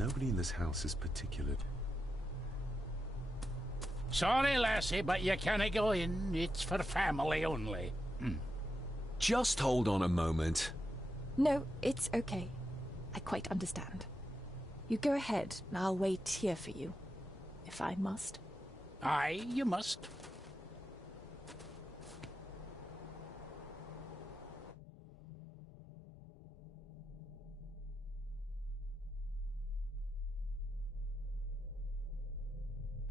Nobody in this house is particular. Sorry, lassie, but you can't go in. It's for family only. Just hold on a moment. No, it's okay. I quite understand. You go ahead, and I'll wait here for you, if I must. Aye, you must.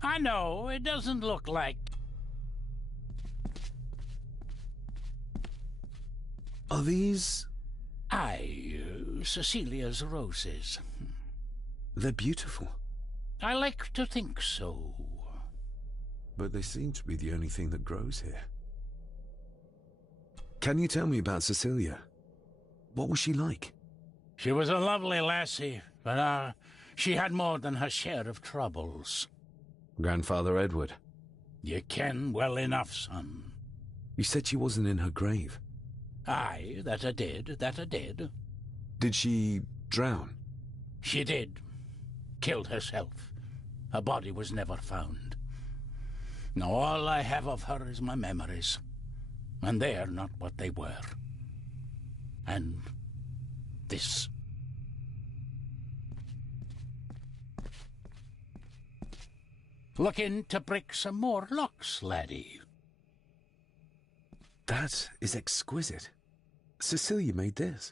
I know, it doesn't look like... Are these... Aye, Cecilia's roses. They're beautiful. I like to think so. But they seem to be the only thing that grows here. Can you tell me about Cecilia? What was she like? She was a lovely lassie, but she had more than her share of troubles. Grandfather Edward? You ken well enough, son. You said she wasn't in her grave. Aye, that I did. Did she drown? She did. Killed herself. Her body was never found. Now all I have of her is my memories. And they're not what they were. And this. Looking to break some more locks, laddie. That is exquisite. Cecilia made this.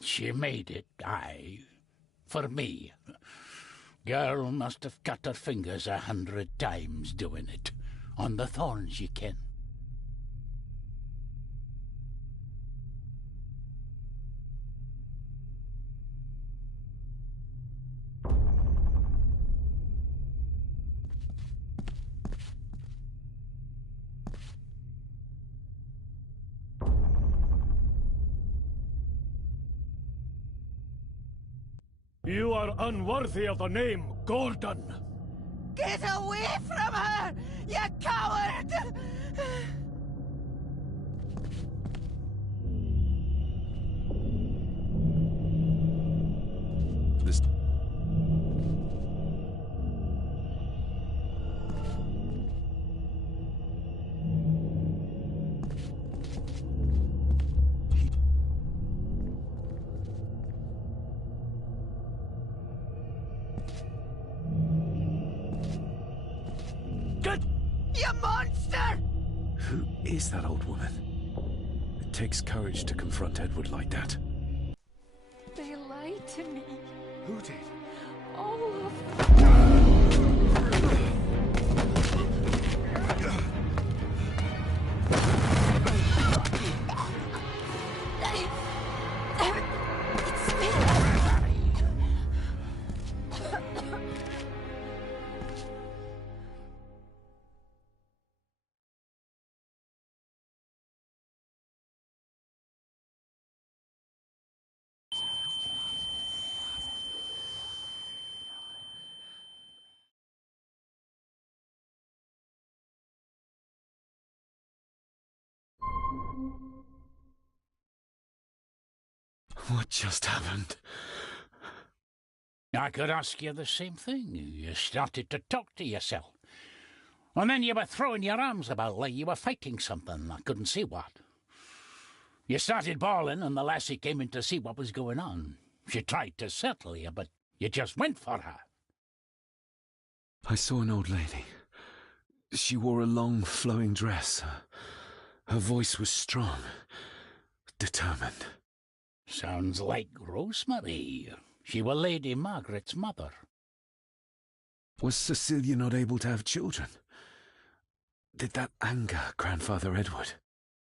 She made it, aye. For me. Girl must have cut her fingers 100 times doing it. On the thorns, ye ken. You are unworthy of the name Gordon. Get away from her, you coward! This... You monster! Who is that old woman? It takes courage to confront Edward like that. They lied to me. Who did? All of them. It's me. What just happened? I could ask you the same thing. You started to talk to yourself. And then you were throwing your arms about like you were fighting something. I couldn't see what. You started bawling and the lassie came in to see what was going on. She tried to settle you, but you just went for her. I saw an old lady. She wore a long, flowing dress. Her voice was strong, determined. Sounds like Rosemary. She were Lady Margaret's mother. Was Cecilia not able to have children? Did that anger Grandfather Edward?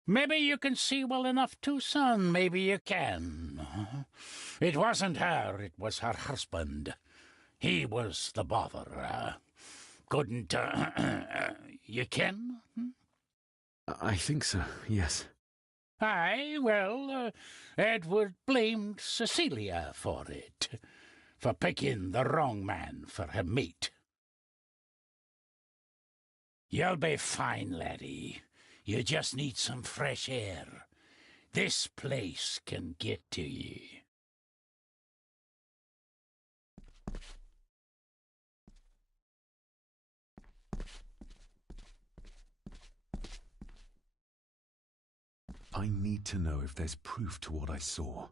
Maybe you can see well enough too, son. Maybe you can. It wasn't her, it was her husband. He was the bother. Couldn't, you ken? I think so, yes. Aye, well, Edward blamed Cecilia for it, for picking the wrong man for her mate. You'll be fine, laddie. You just need some fresh air. This place can get to ye. I need to know if there's proof to what I saw.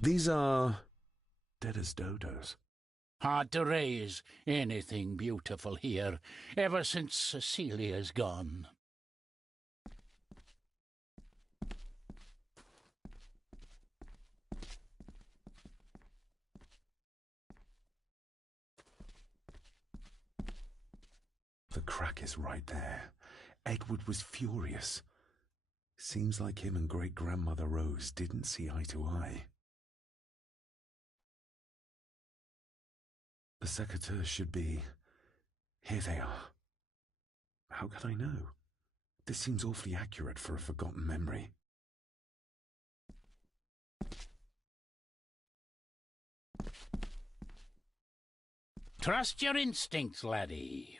These are dead as dodos. Hard to raise anything beautiful here, ever since Cecilia's gone. The crack is right there. Edward was furious. Seems like him and great-grandmother Rose didn't see eye to eye. The secateurs should be... Here they are. How could I know? This seems awfully accurate for a forgotten memory. Trust your instincts, laddie.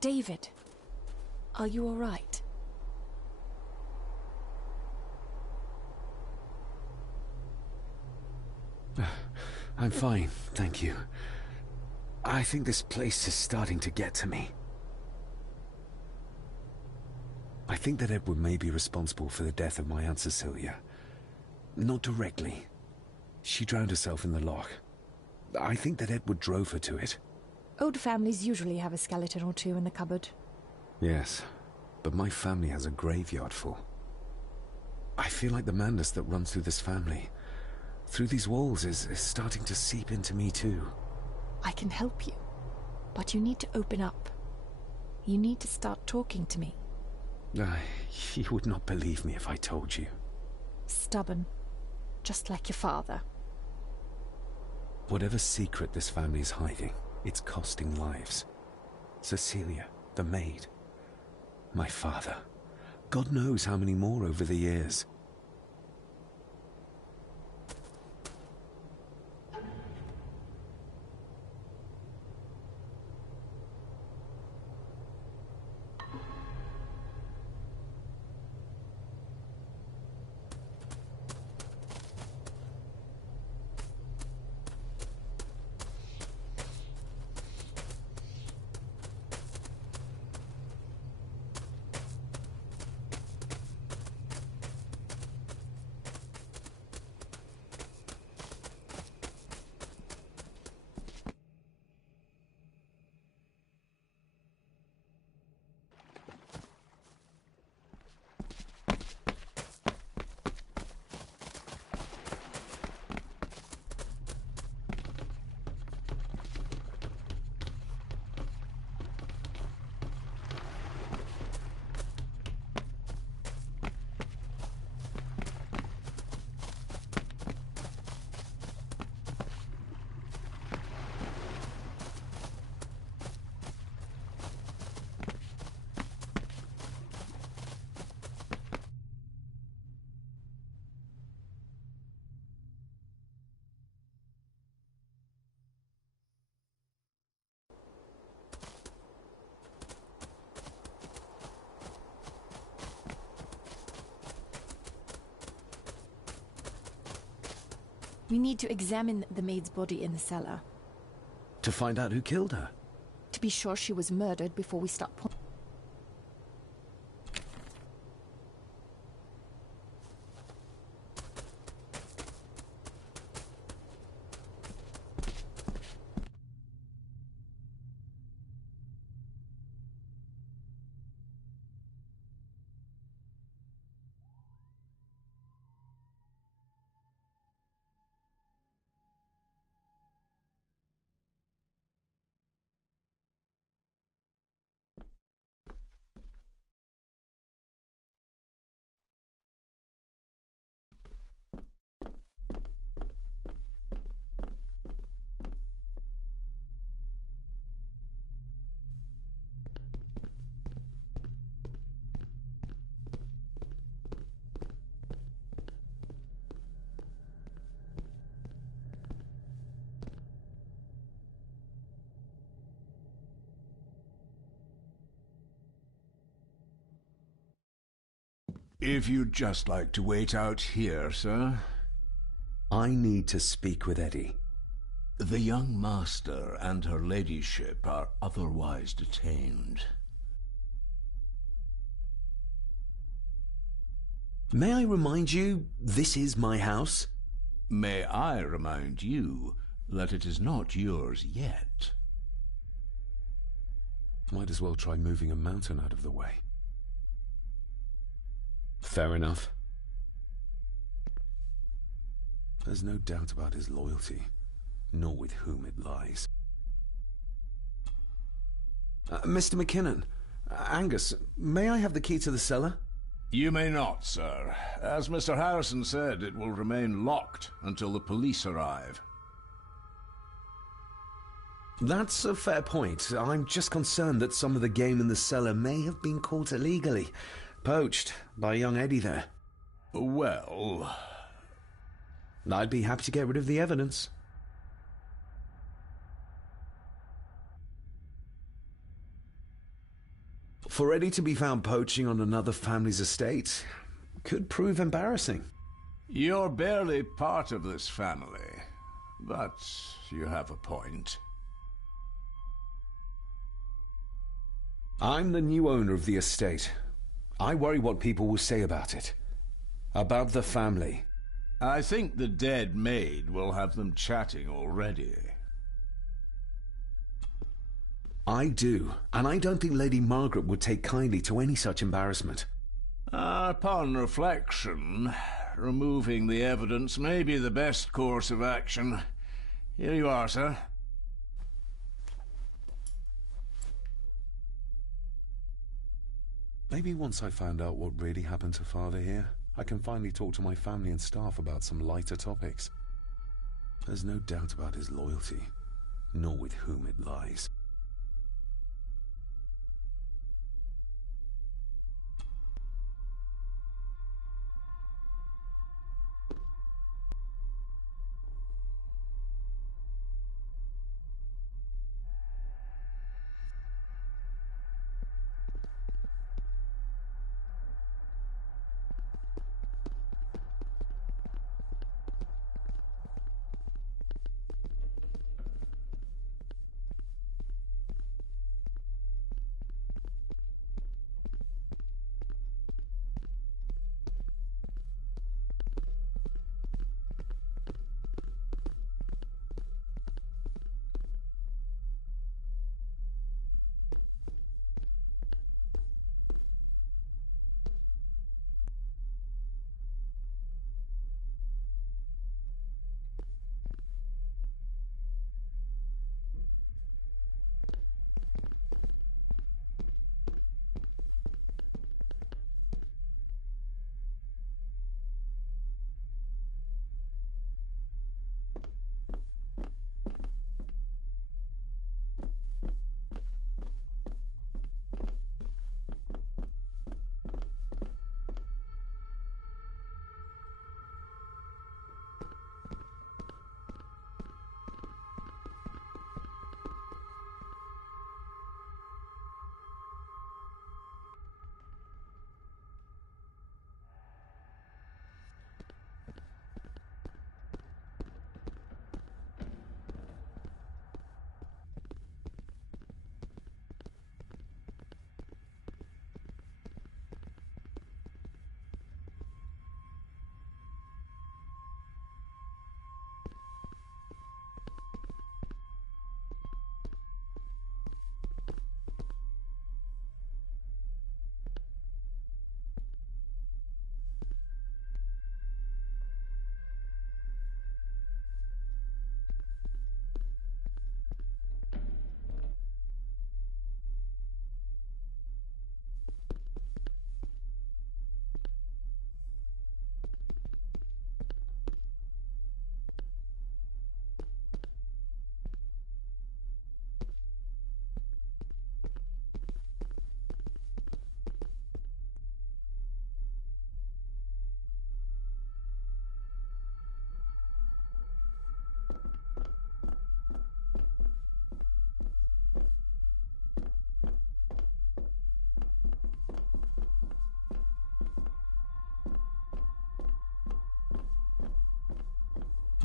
David, are you all right? I'm fine, thank you. I think this place is starting to get to me. I think that Edward may be responsible for the death of my Aunt Cecilia. Not directly. She drowned herself in the loch. I think that Edward drove her to it. Old families usually have a skeleton or two in the cupboard. Yes, but my family has a graveyard full. I feel like the madness that runs through this family, through these walls, is starting to seep into me too. I can help you, but you need to open up. You need to start talking to me. You would not believe me if I told you. Stubborn, just like your father. Whatever secret this family is hiding, it's costing lives. Cecilia, the maid. My father. God knows how many more over the years. We need to examine the maid's body in the cellar. To find out who killed her? To be sure she was murdered before we start If you'd just like to wait out here, sir. I need to speak with Eddie. The young master and her ladyship are otherwise detained. May I remind you, this is my house? May I remind you that it is not yours yet? Might as well try moving a mountain out of the way. Fair enough. There's no doubt about his loyalty, nor with whom it lies. Mr. McKinnon, Angus, may I have the key to the cellar? You may not, sir. As Mr. Harrison said, it will remain locked until the police arrive. That's a fair point. I'm just concerned that some of the game in the cellar may have been caught illegally, poached by young Eddie there. Well, I'd be happy to get rid of the evidence. For Eddie to be found poaching on another family's estate could prove embarrassing. you're barely part of this family, but you have a point. I'm the new owner of the estate. I worry what people will say about it. About the family. I think the dead maid will have them chatting already. I do, and I don't think Lady Margaret would take kindly to any such embarrassment. Upon reflection, removing the evidence may be the best course of action. Here you are, sir. Maybe once I find out what really happened to Father here, I can finally talk to my family and staff about some lighter topics. There's no doubt about his loyalty, nor with whom it lies.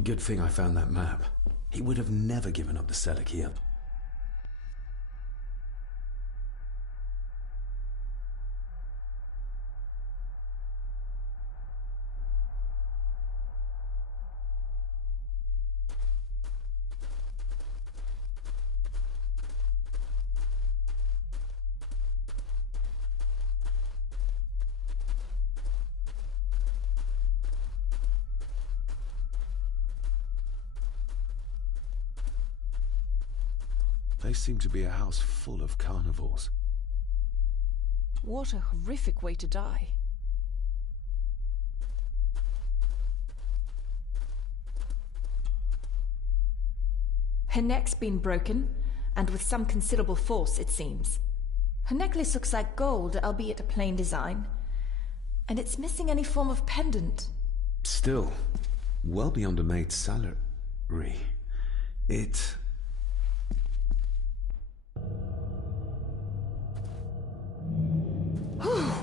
Good thing I found that map. He would have never given up the Selachia. They seem to be a house full of carnivores. What a horrific way to die. Her neck's been broken, and with some considerable force, it seems. Her necklace looks like gold, albeit a plain design. And it's missing any form of pendant. Still, well beyond a maid's salary. It...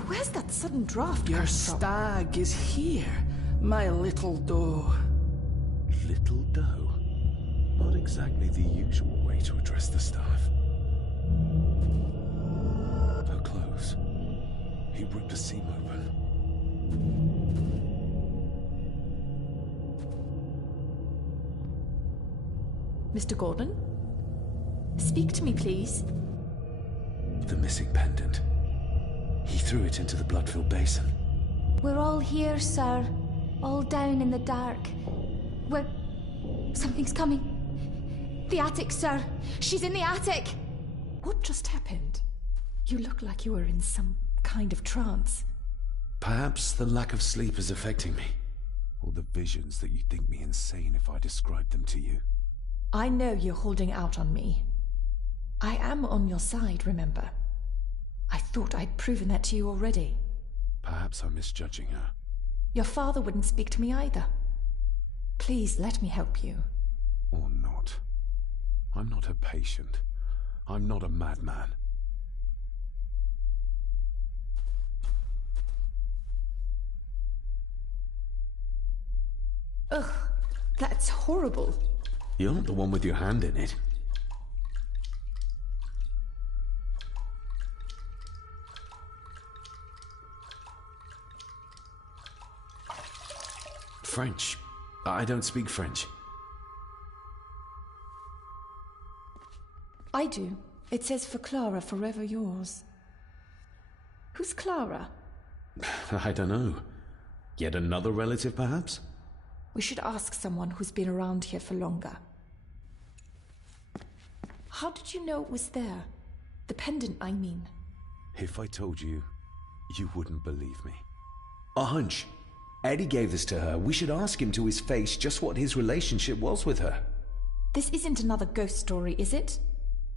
Where's that sudden draft Your come from? stag is here, my little doe. Little doe? Not exactly the usual way to address the staff. Her clothes. He ripped a seam open. Mr. Gordon? Speak to me, please. The missing pendant. He threw it into the blood-filled basin. We're all here, sir. All down in the dark. We're... Something's coming. The attic, sir. She's in the attic. What just happened? You look like you were in some kind of trance. Perhaps the lack of sleep is affecting me. Or the visions that you'd think me insane if I described them to you. I know you're holding out on me. I am on your side, remember? I thought I'd proven that to you already. Perhaps I'm misjudging her. Your father wouldn't speak to me either. Please let me help you. Or not. I'm not a patient. I'm not a madman. Ugh, that's horrible. You're not the one with your hand in it. French. I don't speak French. I do. It says for Clara, forever yours. Who's Clara? I don't know. Yet another relative, perhaps? We should ask someone who's been around here for longer. How did you know it was there? The pendant, I mean. If I told you, you wouldn't believe me. A hunch. Eddie gave this to her. We should ask him to his face just what his relationship was with her. This isn't another ghost story, is it?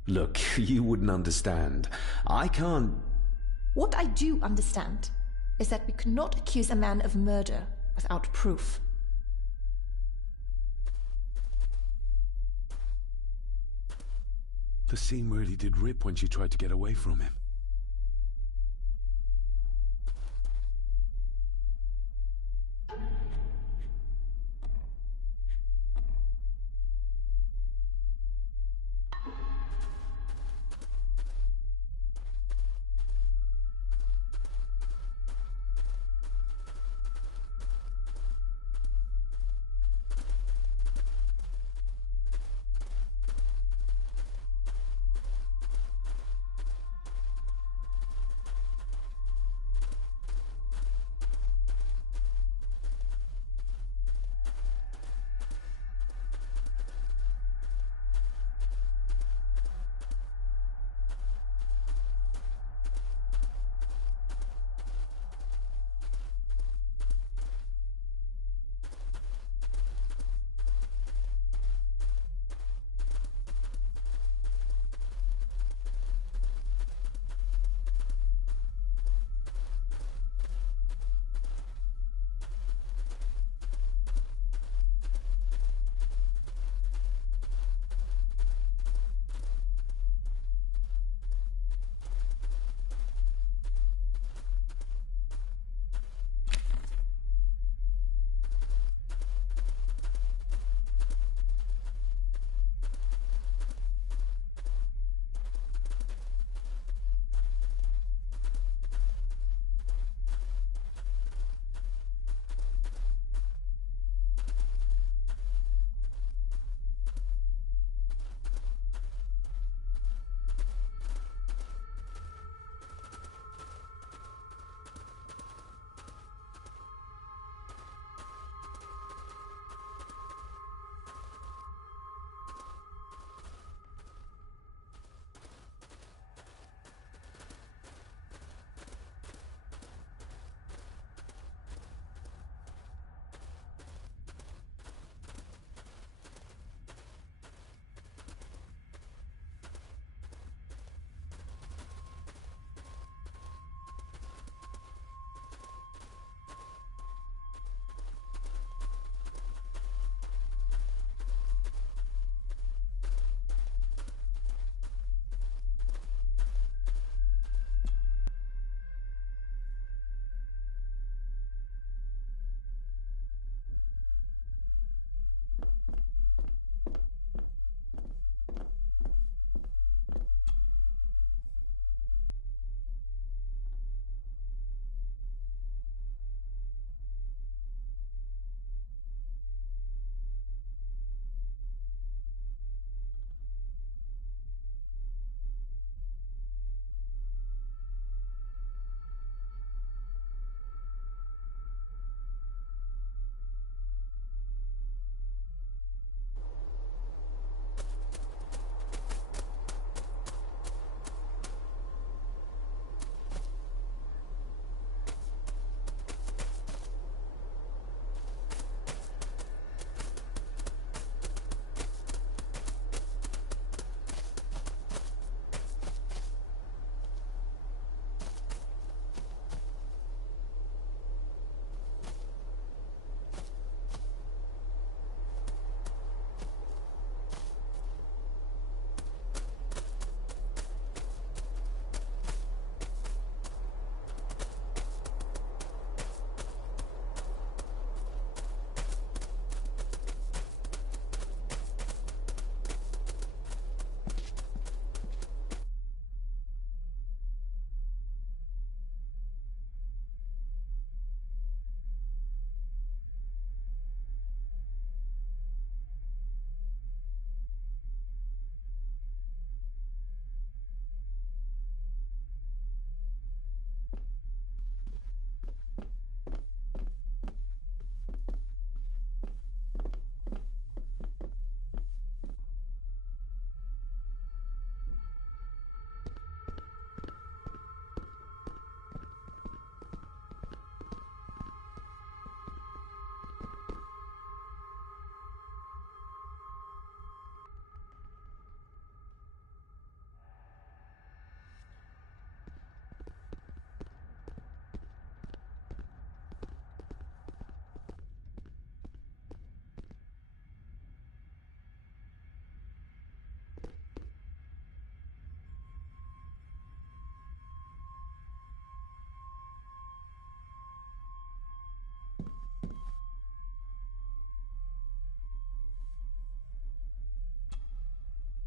Look, you wouldn't understand. I can't... What I do understand is that we could not accuse a man of murder without proof. The seam really did rip when she tried to get away from him.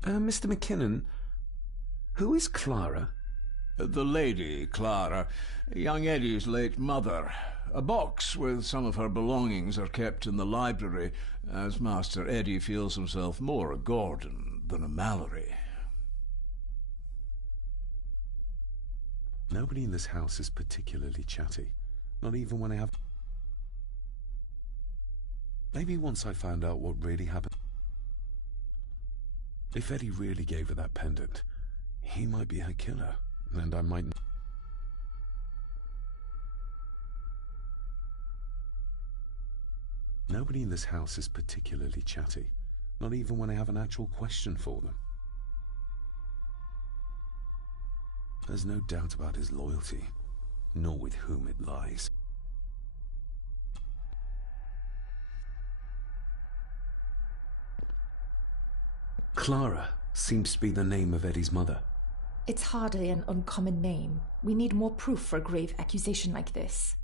Mr. McKinnon, who is Clara? The lady, Clara, young Eddie's late mother. A box with some of her belongings are kept in the library, as Master Eddie feels himself more a Gordon than a Mallory. Nobody in this house is particularly chatty. Not even when I have... Maybe once I found out what really happened... If Eddie really gave her that pendant, he might be her killer, and I might... Nobody in this house is particularly chatty. Not even when I have an actual question for them. There's no doubt about his loyalty, nor with whom it lies. Clara seems to be the name of Eddie's mother. It's hardly an uncommon name. We need more proof for a grave accusation like this.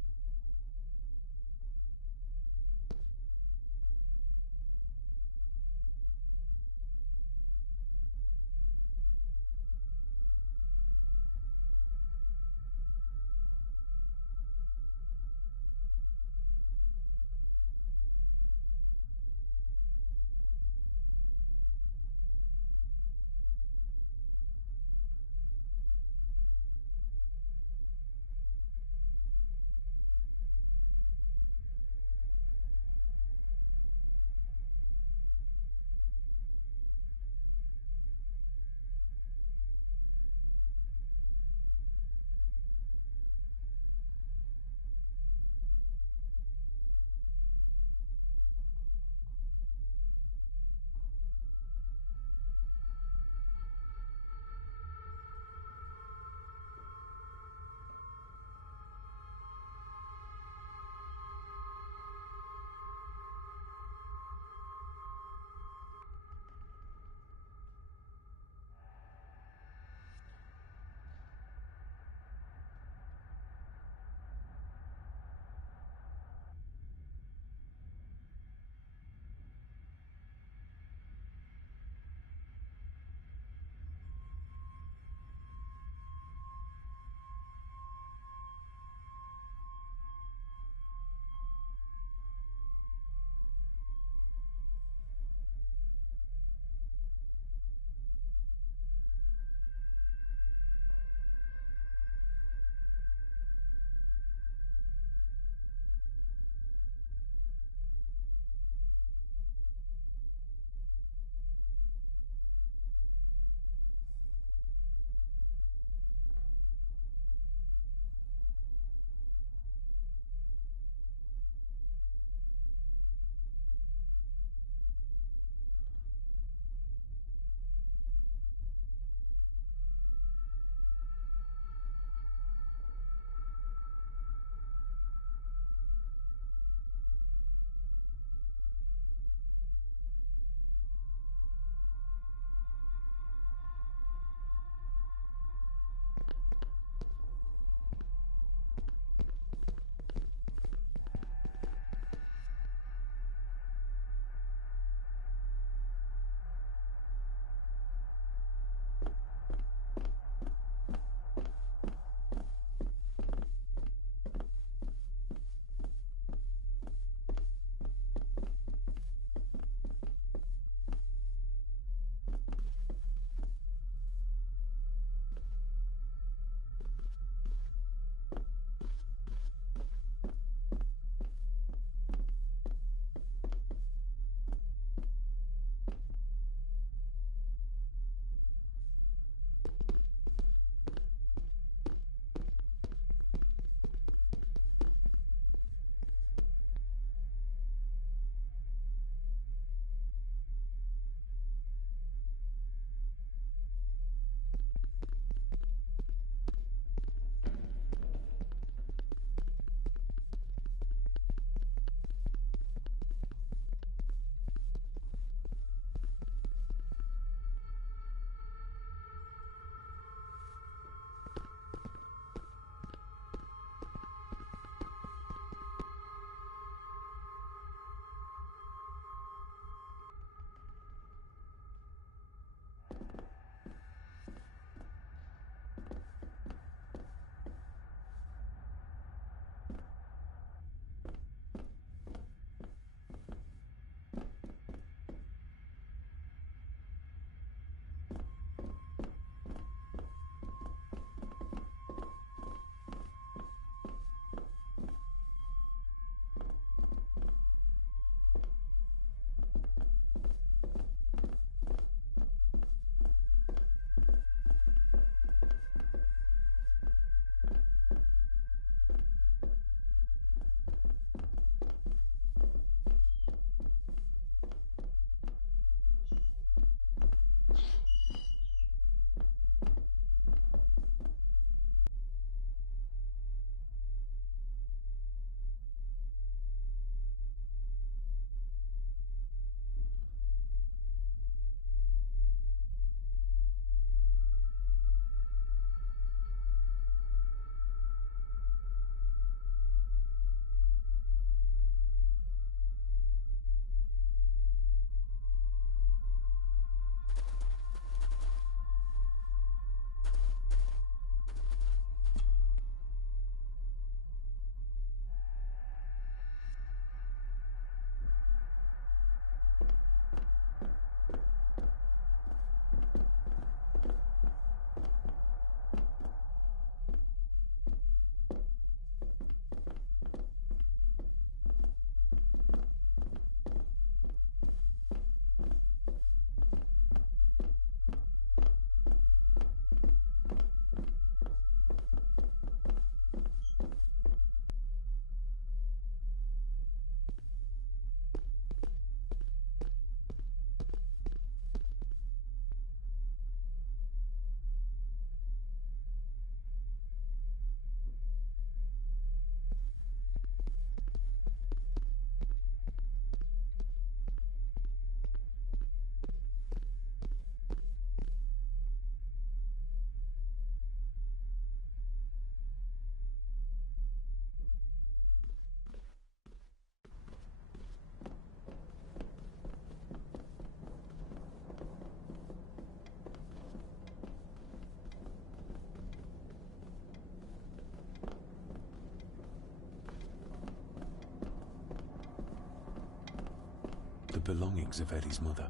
belongings of Eddie's mother.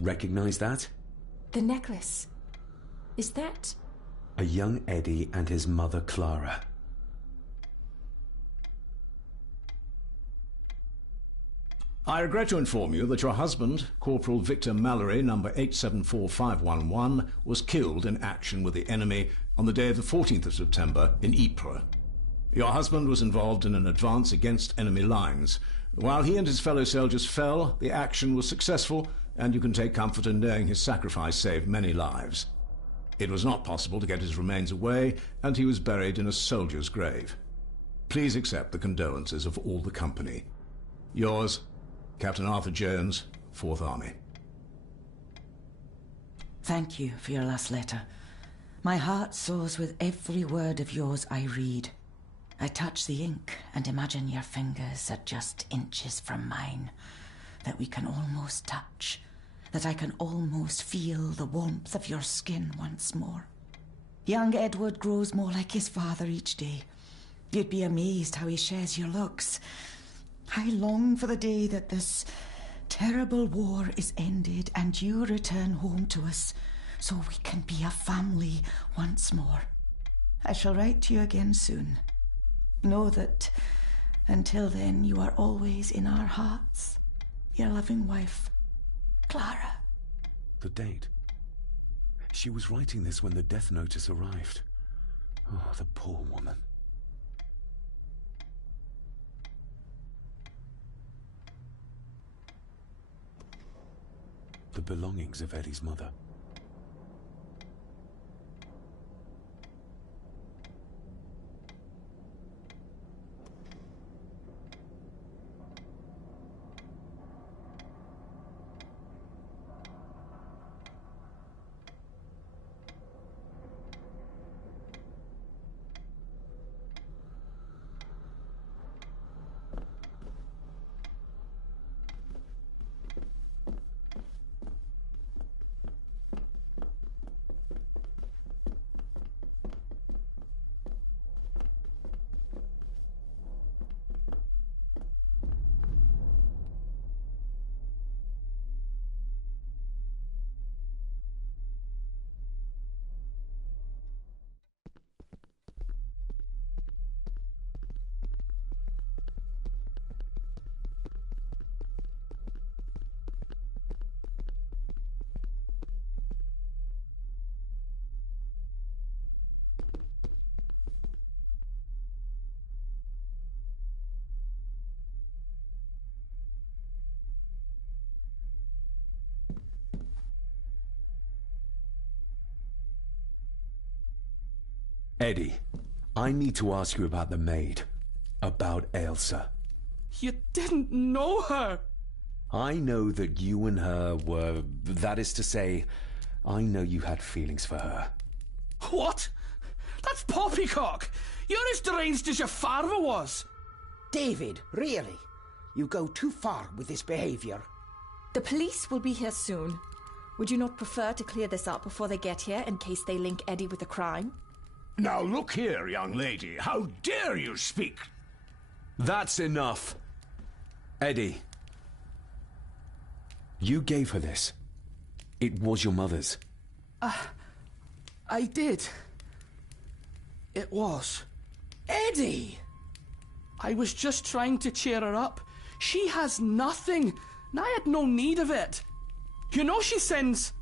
Recognize that? The necklace. Is that... A young Eddie and his mother, Clara. I regret to inform you that your husband, Corporal Victor Mallory, number 874511, was killed in action with the enemy on the day of the 14th of September in Ypres. Your husband was involved in an advance against enemy lines. While he and his fellow soldiers fell, the action was successful, and you can take comfort in knowing his sacrifice saved many lives. It was not possible to get his remains away, and he was buried in a soldier's grave. Please accept the condolences of all the company. Yours, Captain Arthur Jones, 4th Army. Thank you for your last letter. My heart soars with every word of yours I read. I touch the ink and imagine your fingers are just inches from mine, that we can almost touch, that I can almost feel the warmth of your skin once more. Young Edward grows more like his father each day. You'd be amazed how he shares your looks. I long for the day that this terrible war is ended and you return home to us so we can be a family once more. I shall write to you again soon. Know that until then you are always in our hearts. Your loving wife, Clara. The date. She was writing this when the death notice arrived. Oh, the poor woman. The belongings of Eddie's mother. Eddie, I need to ask you about the maid. About Ailsa. You didn't know her! I know that you and her were... That is to say, I know you had feelings for her. What? That's poppycock! You're as deranged as your father was! David, really? You go too far with this behavior. The police will be here soon. Would you not prefer to clear this up before they get here in case they link Eddie with the crime? Now look here, young lady. How dare you speak? That's enough. Eddie. You gave her this. It was your mother's. I did. It was. Eddie! I was just trying to cheer her up. She has nothing, and I had no need of it. You know she sends...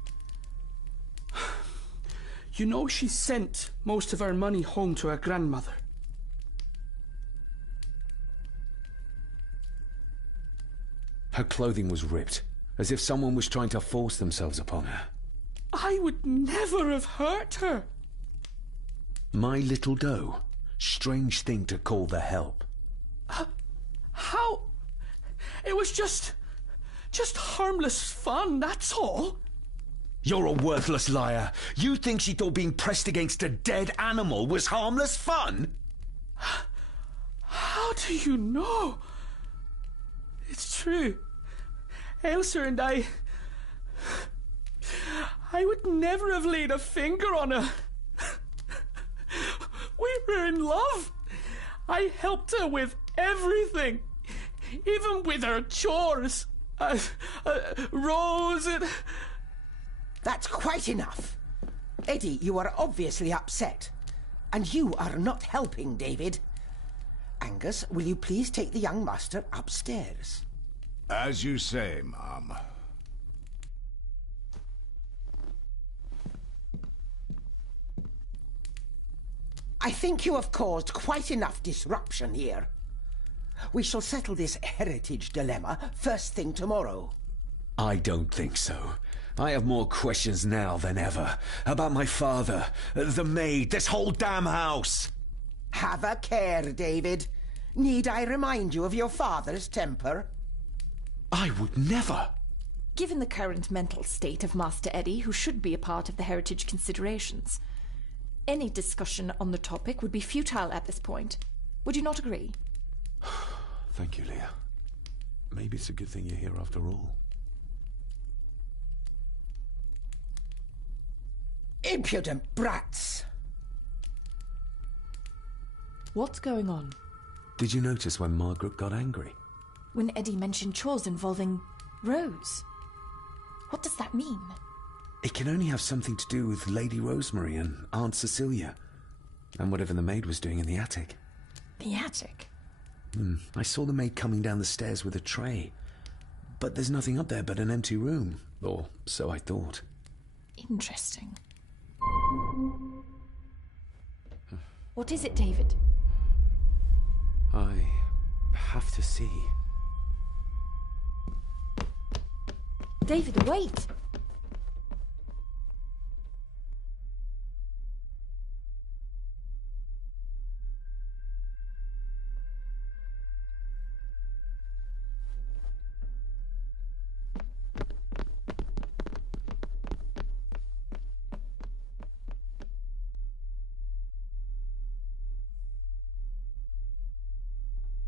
You know she sent most of her money home to her grandmother. Her clothing was ripped, as if someone was trying to force themselves upon her. I would never have hurt her. My little doe. Strange thing to call the help. How? It was just harmless fun, that's all. You're a worthless liar. You think she thought being pressed against a dead animal was harmless fun? How do you know? It's true. Ailsa and I would never have laid a finger on her. We were in love. I helped her with Everything. Even with her chores. Rose, That's quite enough. Eddie, you are obviously upset. And you are not helping, David. Angus, will you please take the young master upstairs? As you say, Mum. I think you have caused quite enough disruption here. We shall settle this heritage dilemma first thing tomorrow. I don't think so. I have more questions now than ever. About my father, the maid, this whole damn house. Have a care, David. Need I remind you of your father's temper? I would never. Given the current mental state of Master Eddie, who should be a part of the heritage considerations, any discussion on the topic would be futile at this point. Would you not agree? Thank you, Leah. Maybe it's a good thing you're here after all. Impudent brats! What's going on? Did you notice when Margaret got angry? When Eddie mentioned chores involving Rose. What does that mean? It can only have something to do with Lady Rosemary and Aunt Cecilia, and whatever the maid was doing in the attic. The attic? I saw the maid coming down the stairs with a tray, but there's nothing up there but an empty room, or so I thought. Interesting. What is it, David? I have to see. David, wait!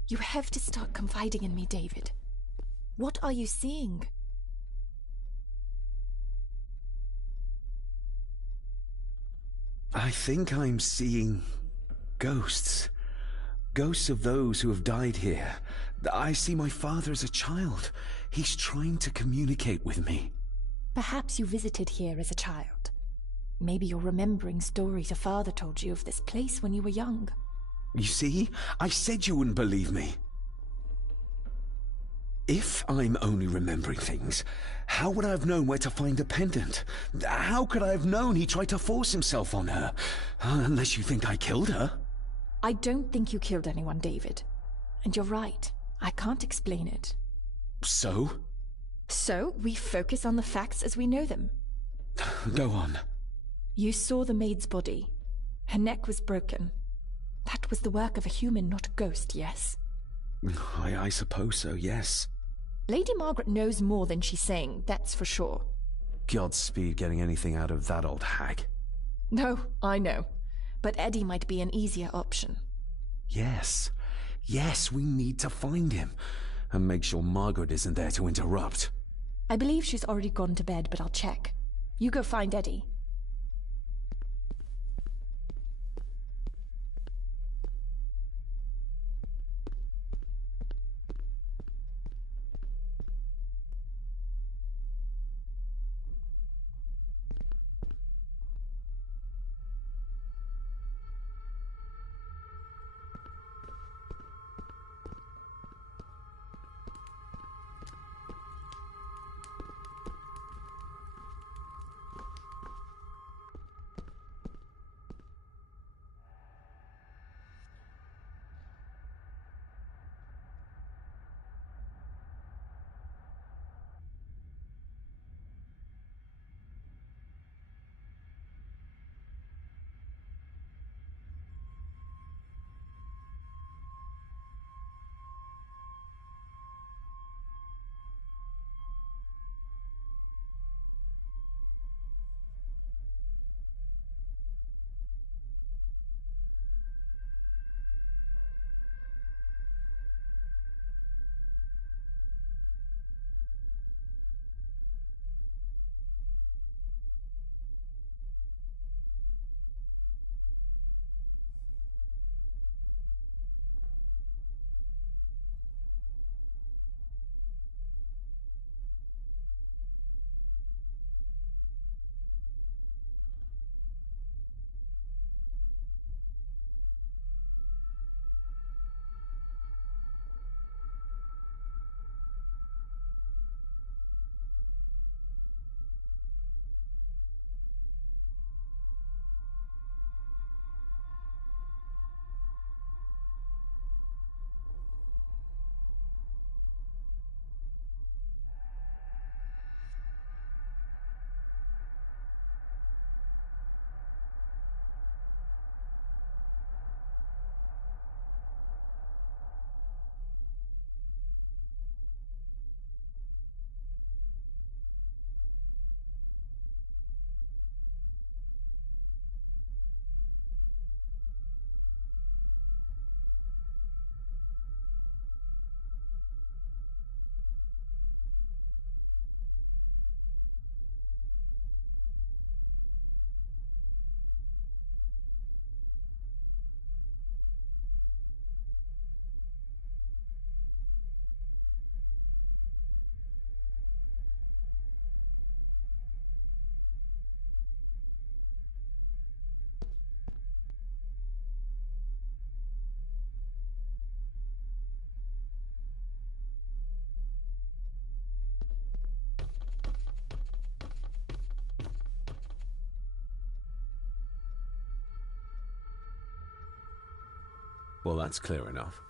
You have to start confiding in me, David. What are you seeing? I think I'm seeing ghosts. Ghosts of those who have died here. I see my father as a child. He's trying to communicate with me. Perhaps you visited here as a child. Maybe you're remembering stories your father told you of this place when you were young. You see? I said you wouldn't believe me. If I'm only remembering things, how would I have known where to find the pendant? How could I have known he tried to force himself on her? Unless you think I killed her. I don't think you killed anyone, David. And you're right. I can't explain it. So? So, we focus on the facts as we know them. Go on. You saw the maid's body. Her neck was broken. That was the work of a human, not a ghost, yes? I suppose so, yes. Lady Margaret knows more than she's saying, that's for sure. Godspeed getting anything out of that old hag. No, I know. But Eddie might be an easier option. Yes. Yes, we need to find him. And make sure Margaret isn't there to interrupt. I believe she's already gone to bed, but I'll check. You go find Eddie. Well, that's clear enough.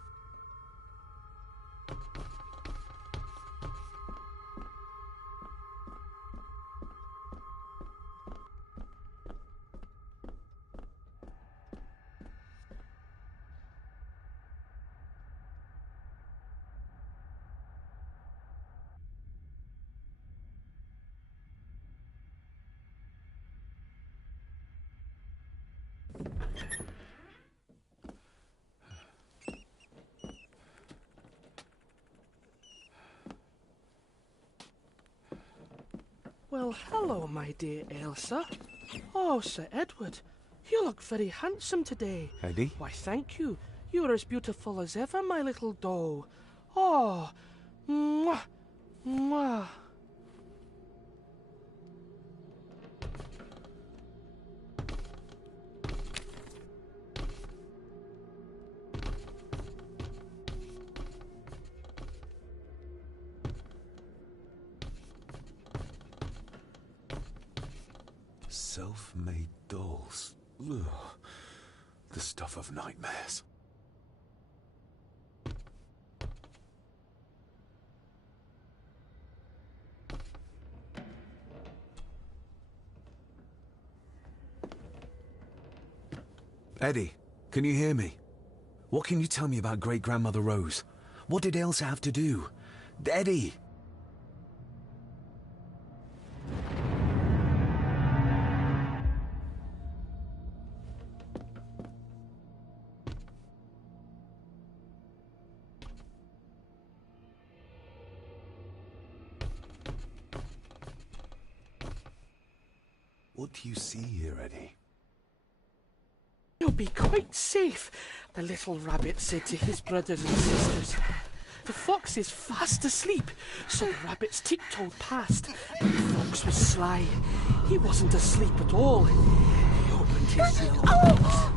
Well, hello, my dear Elsa. Oh, Sir Edward, you look very handsome today. Eddie? Why, thank you. You're as beautiful as ever, my little doll. Oh, mwah, mwah. Self-made dolls. Ugh. The stuff of nightmares. Eddie, can you hear me? What can you tell me about Great-Grandmother Rose? What did Elsa have to do? Eddie! What do you see here, Eddie? You'll be quite safe, the little rabbit said to his brothers and sisters. The fox is fast asleep, so the rabbits tiptoed past, and the fox was sly. He wasn't asleep at all. He opened his little eyes.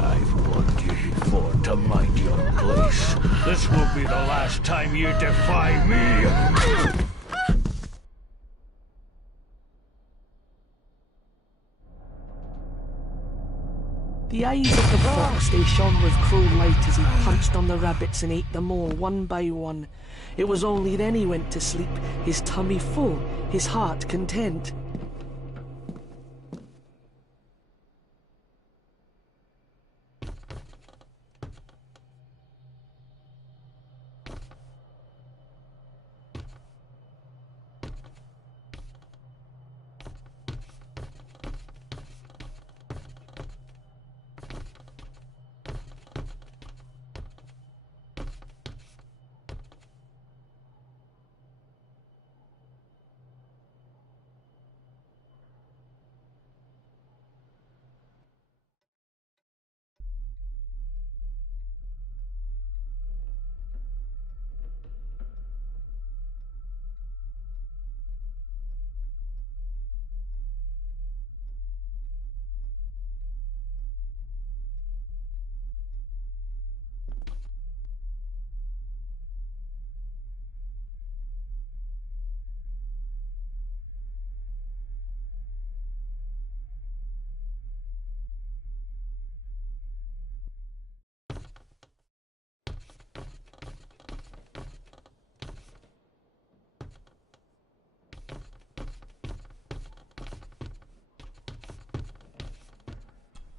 I've warned you before to mind your place. This will be the last time you defy me. The eyes of the fox, they shone with cruel light as he punched on the rabbits and ate them all one by one. It was only then he went to sleep, his tummy full, his heart content.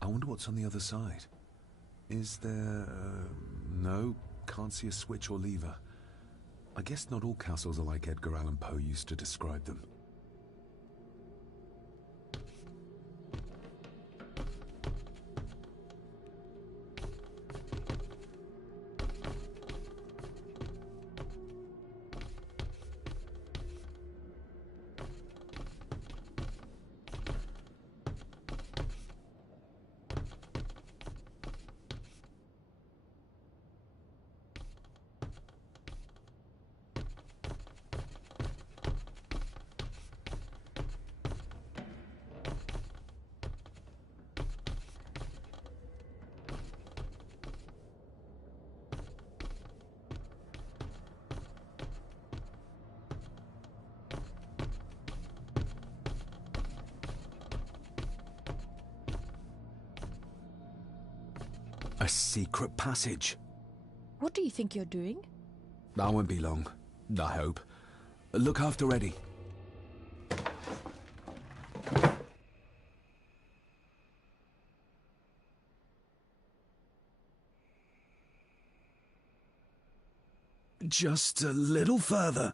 I wonder what's on the other side. Is there... no, can't see a switch or lever. I guess not all castles are like Edgar Allan Poe used to describe them. A secret passage. What do you think you're doing? I won't be long, I hope. Look after Eddie. Just a little further.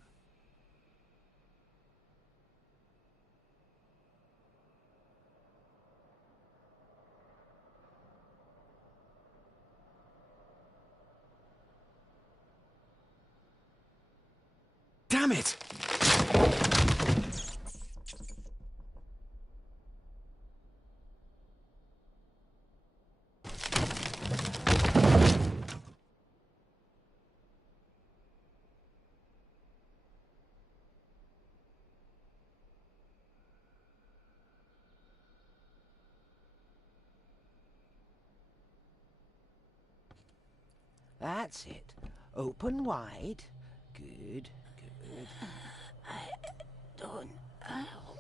Damn it! That's it. Open wide. Good, good. I don't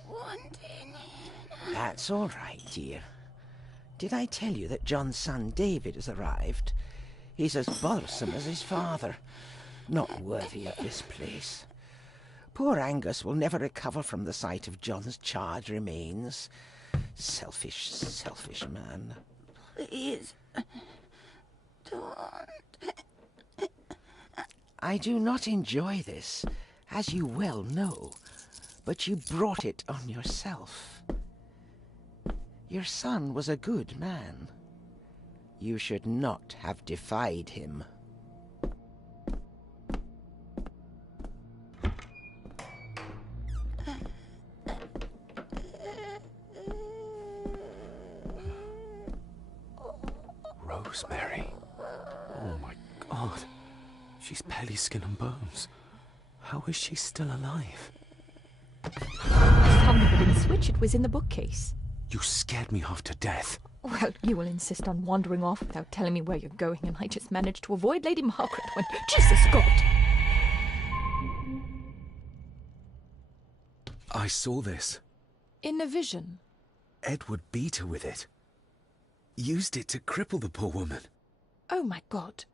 want any. That's all right, dear. Did I tell you that John's son David has arrived? He's as bothersome as his father. Not worthy of this place. Poor Angus will never recover from the sight of John's charred remains. Selfish, selfish man. Please, don't. I do not enjoy this, as you well know, but you brought it on yourself. Your son was a good man. You should not have defied him. Rosemary. Oh my God. She's barely skin and bones. How is she still alive? I found the wooden switch. It was in the bookcase. You scared me half to death. Well, you will insist on wandering off without telling me where you're going, and I just managed to avoid Lady Margaret when... Jesus God! I saw this. In a vision. Edward beat her with it. Used it to cripple the poor woman. Oh my God.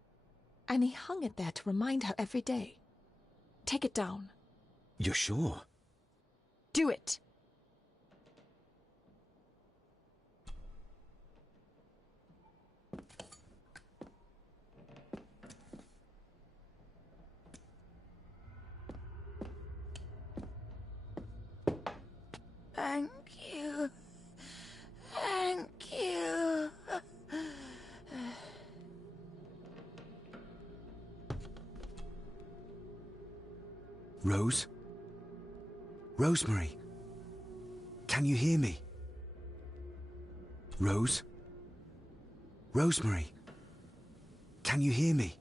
And he hung it there to remind her every day. Take it down. You're sure? Do it! Thank you. Thank you. Rose? Rosemary? Can you hear me? Rose? Rosemary? Can you hear me?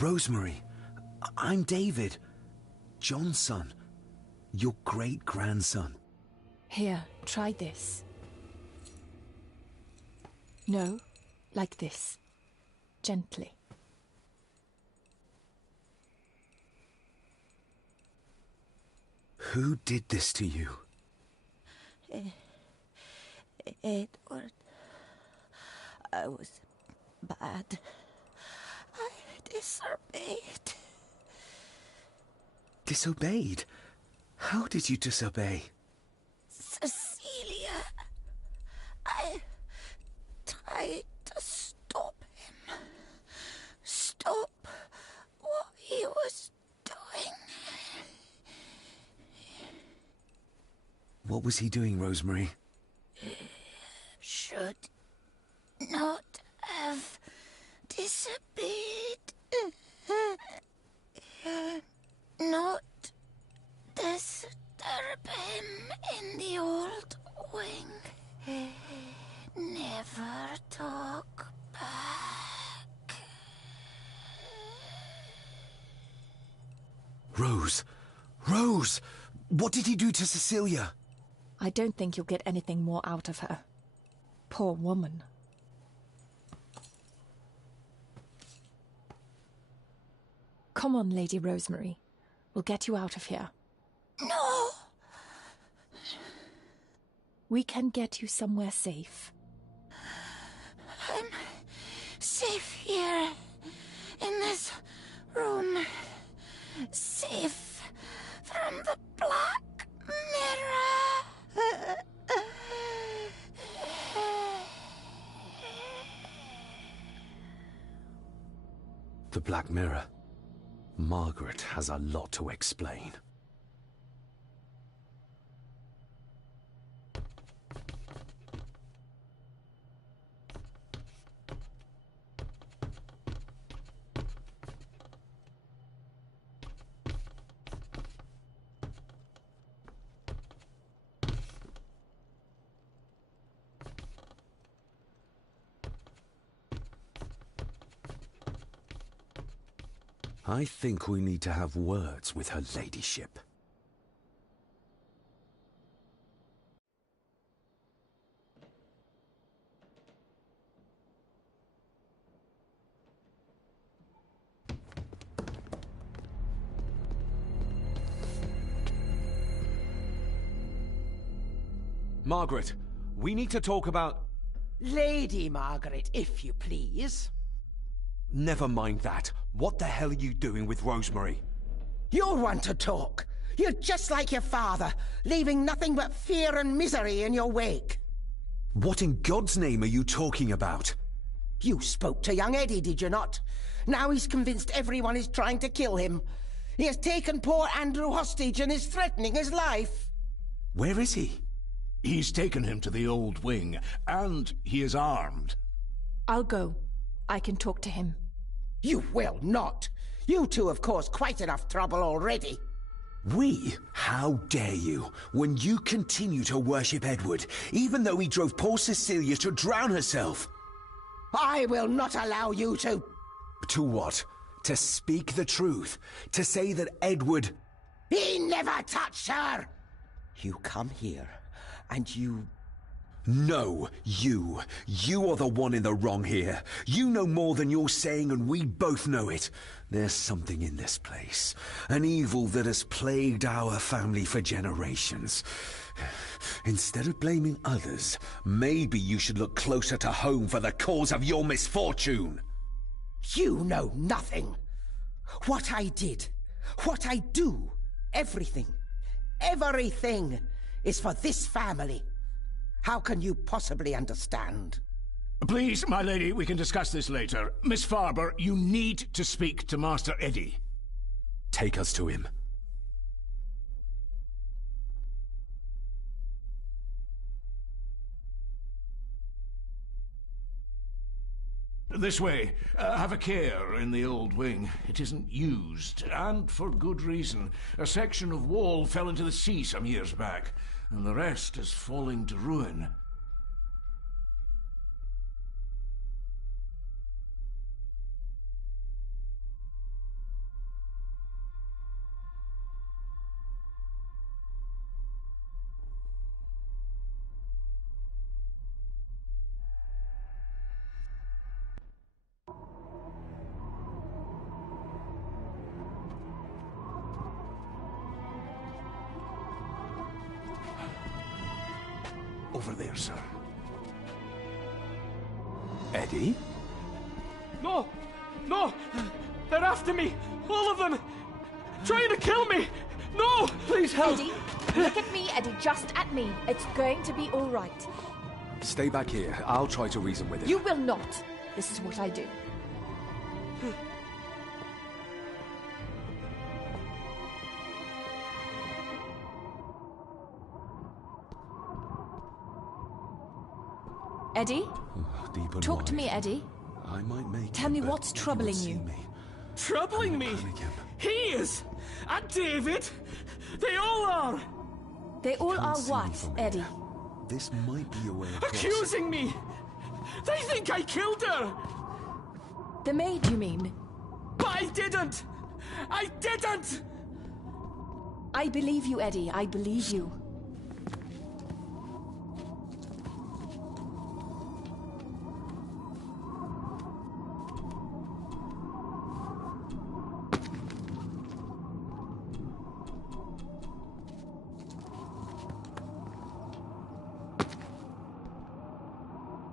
Rosemary, I'm David, John's son, your great-grandson. Here, try this. No, like this. Gently. Who did this to you? Edward. I was bad. I disobeyed. Disobeyed? How did you disobey? Cecilia. I tried to stop him. Stop what he was doing. What was he doing, Rosemary? Should not have disobeyed. Not disturb him in the old wing. never talk back. Rose! Rose! What did he do to Cecilia? I don't think you'll get anything more out of her. Poor woman. Come on, Lady Rosemary. We'll get you out of here. No! We can get you somewhere safe. I'm safe here, in this room. Safe from the Black Mirror. The Black Mirror. Margaret has a lot to explain. I think we need to have words with her ladyship. Margaret, we need to talk about... Lady Margaret, if you please. Never mind that. What the hell are you doing with Rosemary? You're one to talk. You're just like your father, leaving nothing but fear and misery in your wake. What in God's name are you talking about? You spoke to young Eddie, did you not? Now he's convinced everyone is trying to kill him. He has taken poor Andrew hostage and is threatening his life. Where is he? He's taken him to the old wing, and he is armed. I'll go. I can talk to him. You will not. You two have caused quite enough trouble already. We? How dare you, when you continue to worship Edward, even though he drove poor Cecilia to drown herself? I will not allow you to... To what? To speak the truth? To say that Edward... He never touched her! You come here, and you... No, you. You are the one in the wrong here. You know more than you're saying, and we both know it. There's something in this place. An evil that has plagued our family for generations. Instead of blaming others, maybe you should look closer to home for the cause of your misfortune. You know nothing. What I did, what I do, everything is for this family. How can you possibly understand? Please, my lady, we can discuss this later. Miss Farber, you need to speak to Master Eddie. Take us to him. This way. Have a care in the old wing. It isn't used, and for good reason. A section of wall fell into the sea some years back, and the rest is falling to ruin. Over there, sir. Eddie? No! No! They're after me! All of them! Trying to kill me! No! Please help! Eddie, look at me, Eddie, just at me. It's going to be all right. Stay back here. I'll try to reason with him. You will not. This is what I do. Eddie? Deep and Talk wide. to me, Eddie. I might make Tell it, me but what's he will troubling see you. me. Troubling me? Panic him. He is! And David! They all are! They all Can't are see what, from Eddie? here. This might be a way across. Accusing me! They think I killed her! The maid, you mean? But I didn't! I didn't! I believe you, Eddie. I believe you.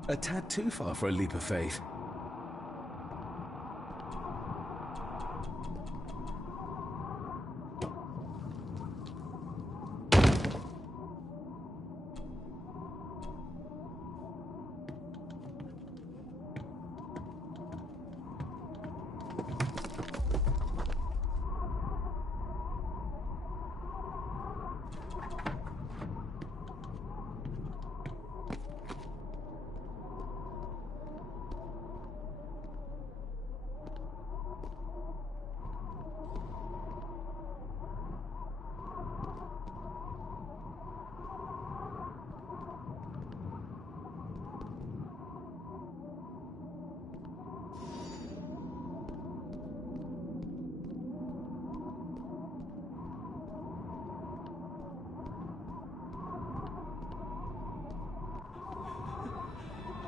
A tad too far for a leap of faith.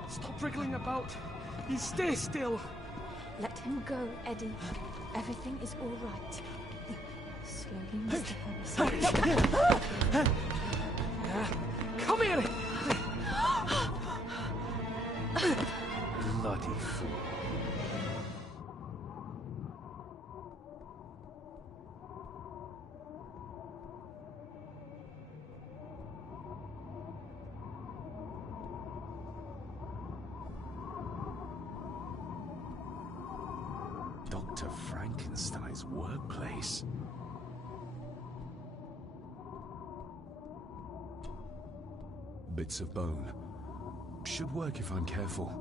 Stop wriggling about. You stay still. Let him go, Eddie. Everything is all right. Slowly, Mr. Harrison. Come here! Bloody fool. Dr. Frankenstein's workplace. Bits of bone. Should work if I'm careful.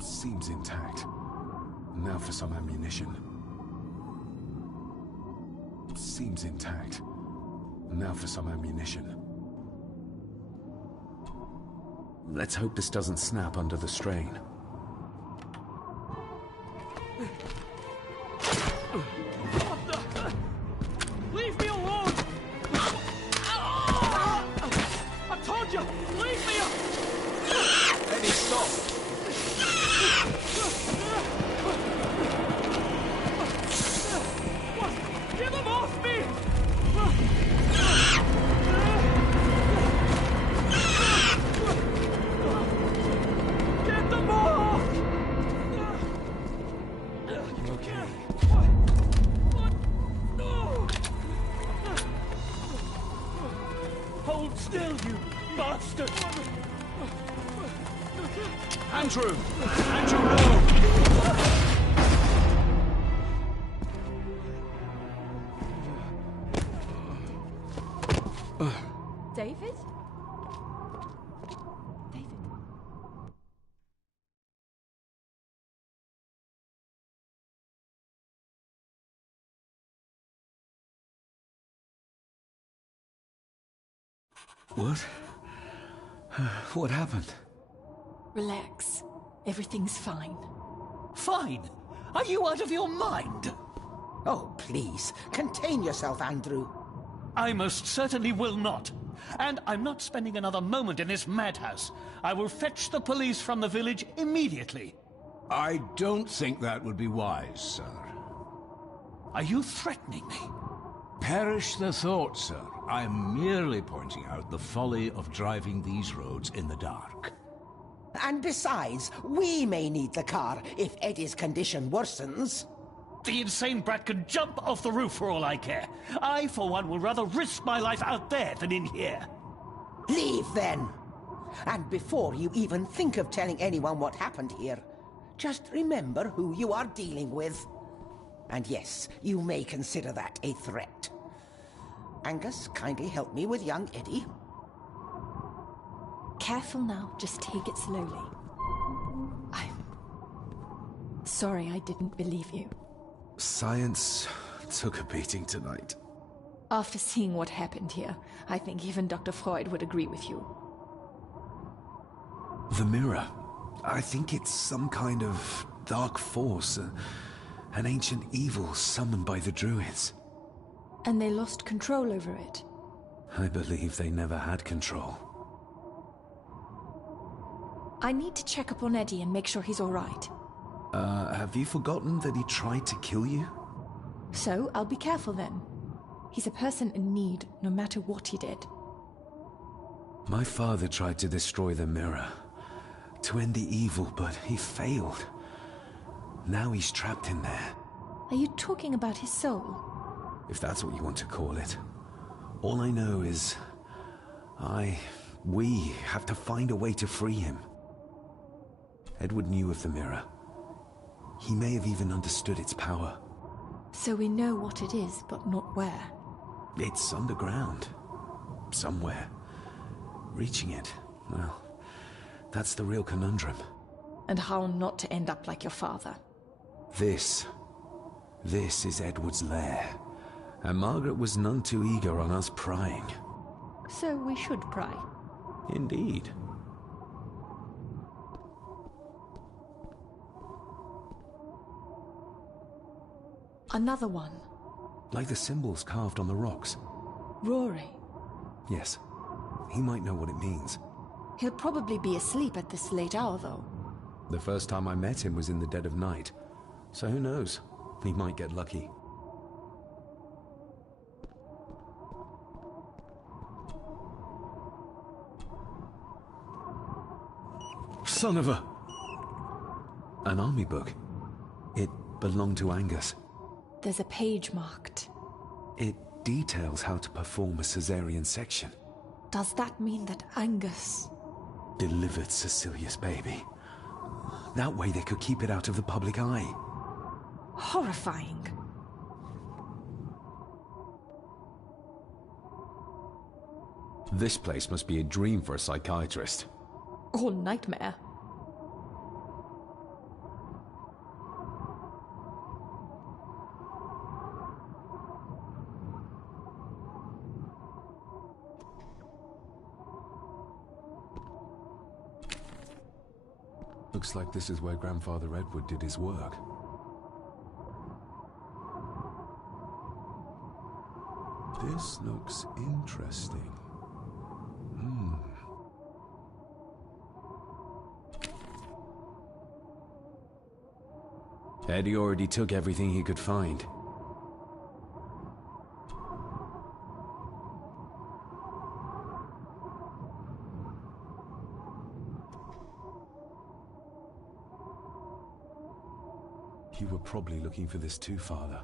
Seems intact. Now for some ammunition. Seems intact. Now for some ammunition. Let's hope this doesn't snap under the strain. Leave me alone! I told you! Leave me alone! Eddie, stop! What? Get them off me! Get them off! You okay? No! Hold still, you bastard! Andrew! Andrew, no! David? David? What? What happened? Relax. Everything's fine. Fine. Are you out of your mind? Oh, please, contain yourself, Andrew. I most certainly will not. And I'm not spending another moment in this madhouse. I will fetch the police from the village immediately. I don't think that would be wise, sir. Are you threatening me? Perish the thought, sir. I'm merely pointing out the folly of driving these roads in the dark. And besides, we may need the car if Eddie's condition worsens. The insane brat could jump off the roof for all I care. I, for one, will rather risk my life out there than in here. Leave, then. And before you even think of telling anyone what happened here, just remember who you are dealing with. And yes, you may consider that a threat. Angus, kindly help me with young Eddie. Careful now. Just take it slowly. I'm sorry I didn't believe you. Science took a beating tonight. After seeing what happened here, I think even Dr. Freud would agree with you. The mirror. I think it's some kind of dark force, an ancient evil summoned by the druids. And they lost control over it. I believe they never had control. I need to check up on Eddie and make sure he's all right. Have you forgotten that he tried to kill you? So, I'll be careful then. He's a person in need, no matter what he did. My father tried to destroy the mirror, to end the evil, but he failed. Now he's trapped in there. Are you talking about his soul? If that's what you want to call it. All I know is... we have to find a way to free him. Edward knew of the mirror. He may have even understood its power. So we know what it is, but not where. It's underground. Somewhere. Reaching it, well, that's the real conundrum. And how not to end up like your father. This is Edward's lair. And Margaret was none too eager on us prying. So we should pry. Indeed. Another one. Like the symbols carved on the rocks. Rory. Yes. He might know what it means. He'll probably be asleep at this late hour, though. The first time I met him was in the dead of night. So who knows? He might get lucky. Son of a... An army book. It belonged to Angus. There's a page marked. It details how to perform a cesarean section. Does that mean that Angus... delivered Cecilia's baby? That way they could keep it out of the public eye. Horrifying. This place must be a dream for a psychiatrist. Or nightmare. Looks like this is where Grandfather Edward did his work. This looks interesting. Eddie already took everything he could find. You were probably looking for this too, Father.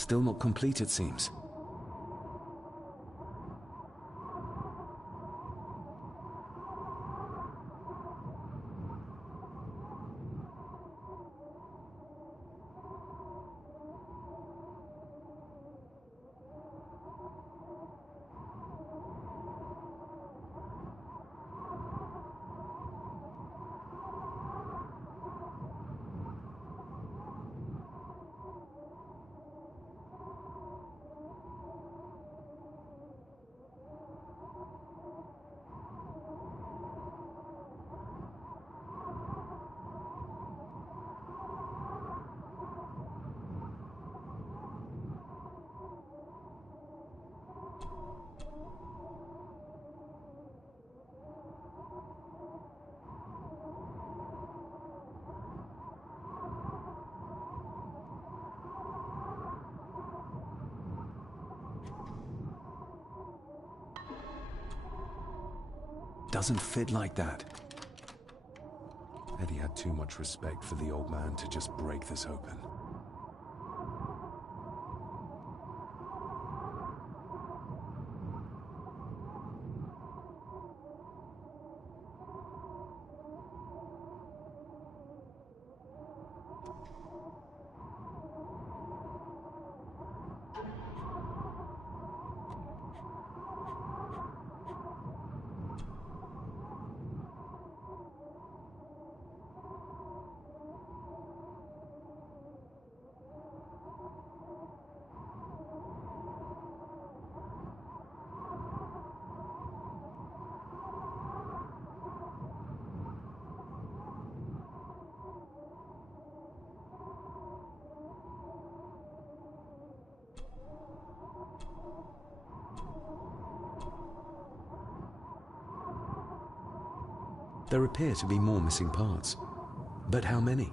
Still not complete, it seems. Doesn't fit like that. Eddie had too much respect for the old man to just break this open. There appear to be more missing parts. But how many?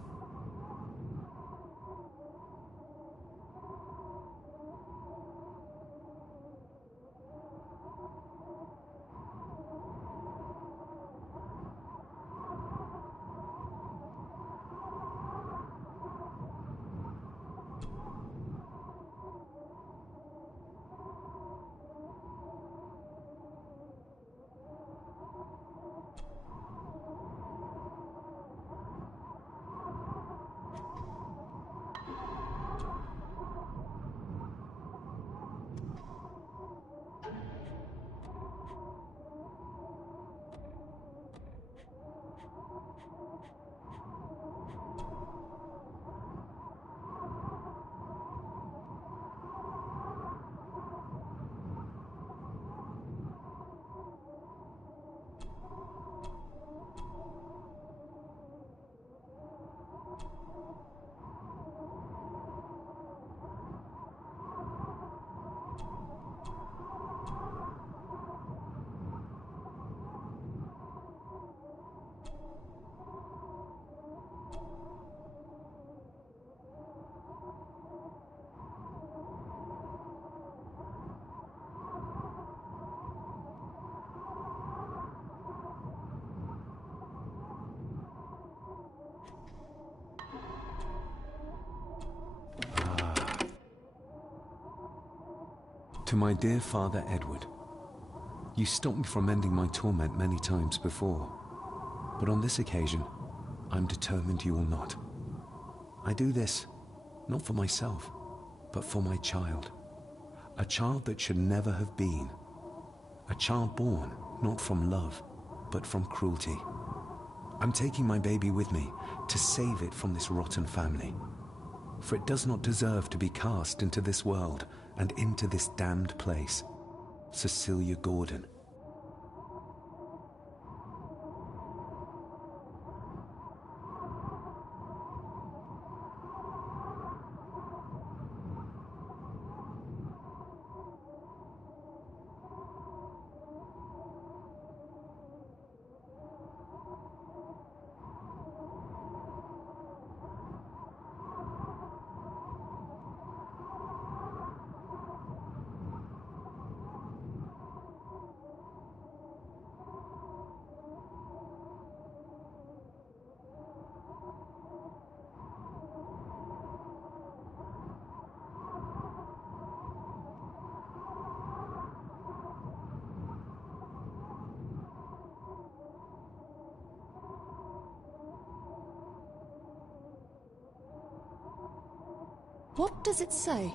To my dear Father Edward, you stopped me from ending my torment many times before, but on this occasion, I'm determined you will not. I do this, not for myself, but for my child. A child that should never have been. A child born, not from love, but from cruelty. I'm taking my baby with me to save it from this rotten family. For it does not deserve to be cast into this world and into this damned place. Cecilia Gordon. What does it say?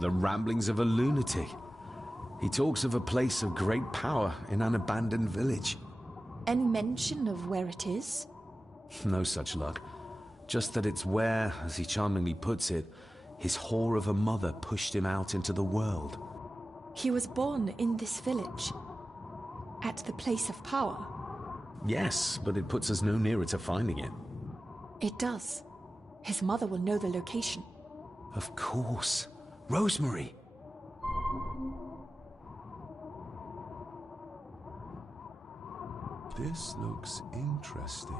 The ramblings of a lunatic. He talks of a place of great power in an abandoned village. Any mention of where it is? No such luck. Just that it's where, as he charmingly puts it, his whore of a mother pushed him out into the world. He was born in this village. At the place of power. Yes, but it puts us no nearer to finding it. It does. His mother will know the location. Of course. Rosemary! This looks interesting.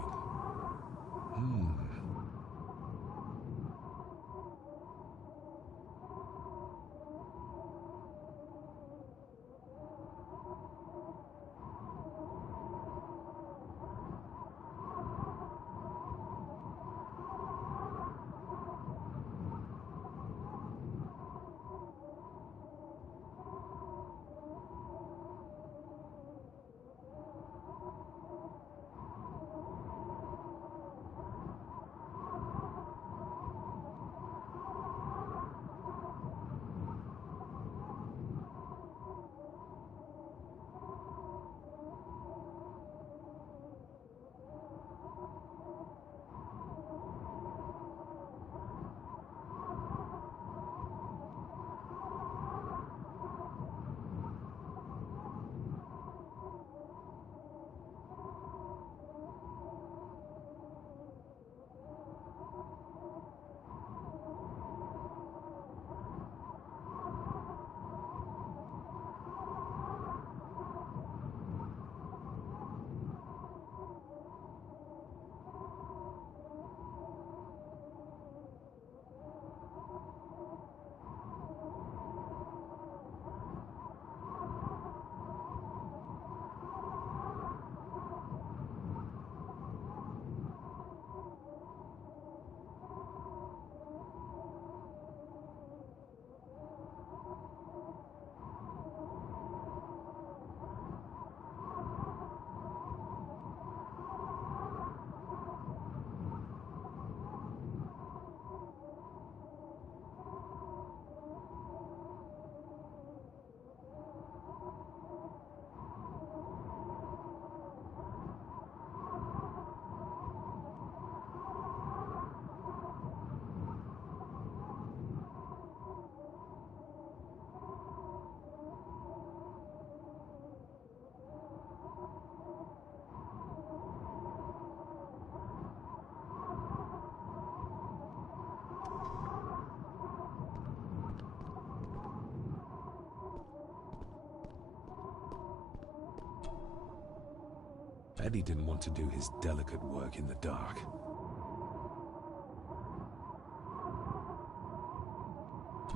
Eddie didn't want to do his delicate work in the dark.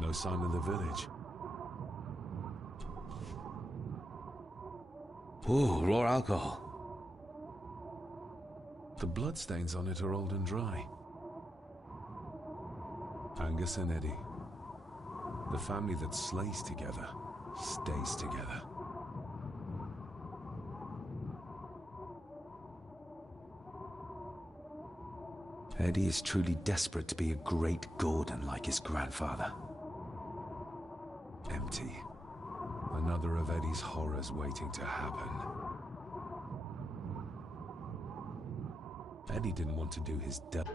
No sign of the village. Oh, raw alcohol. The bloodstains on it are old and dry. Angus and Eddie. The family that slays together, stays together. Eddie is truly desperate to be a great Gordon like his grandfather. Empty. Another of Eddie's horrors waiting to happen. Eddie didn't want to do his good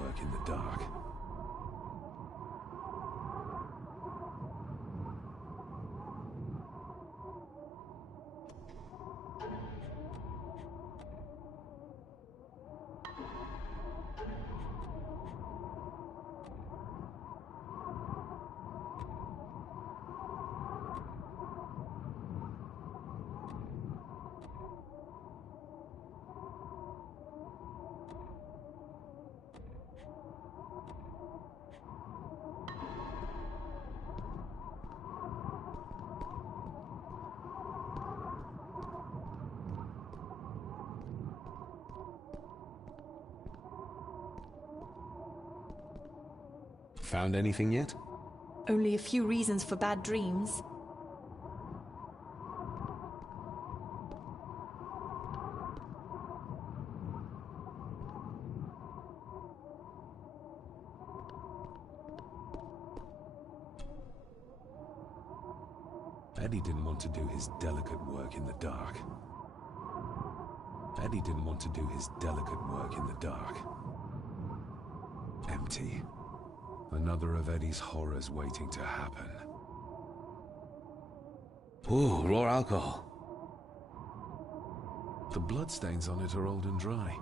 work in the dark. Found anything yet? Only a few reasons for bad dreams. Eddie didn't want to do his delicate work in the dark. Eddie didn't want to do his delicate work in the dark. Empty. Another of Eddie's horrors waiting to happen. Ooh, raw alcohol. The bloodstains on it are old and dry.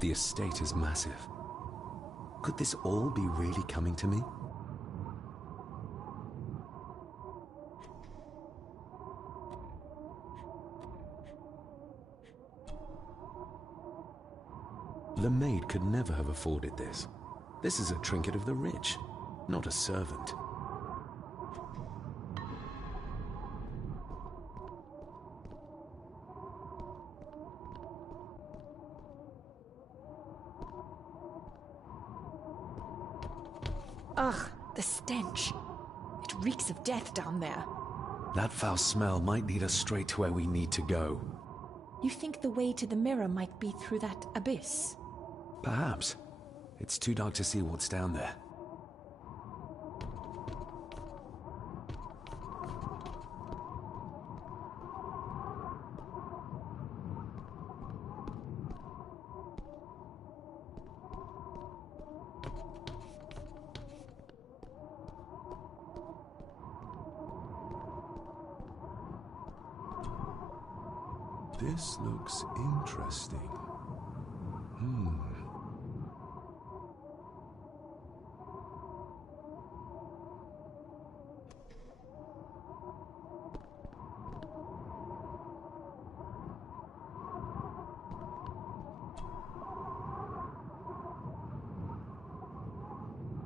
The estate is massive. Could this all be really coming to me? The maid could never have afforded this. This is a trinket of the rich, not a servant. Ugh, the stench. It reeks of death down there. That foul smell might lead us straight to where we need to go. You think the way to the mirror might be through that abyss? Perhaps. It's too dark to see what's down there. This looks interesting.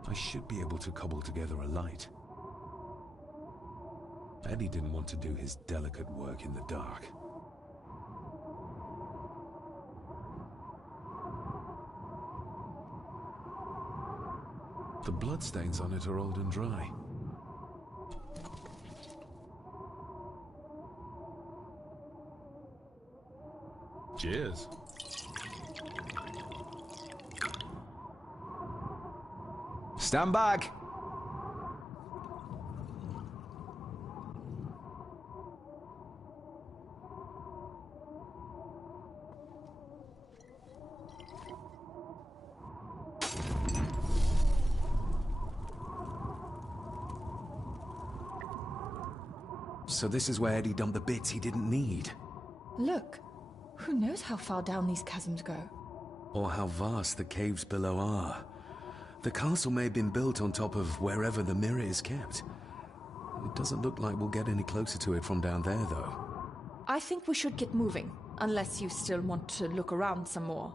I should be able to cobble together a light. Eddie didn't want to do his delicate work in the dark. The bloodstains on it are old and dry. Cheers. Stand back! So this is where Eddie dumped the bits he didn't need. Look, who knows how far down these chasms go? Or how vast the caves below are. The castle may have been built on top of wherever the mirror is kept. It doesn't look like we'll get any closer to it from down there, though. I think we should get moving, unless you still want to look around some more.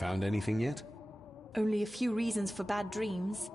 Found anything yet? Only a few reasons for bad dreams.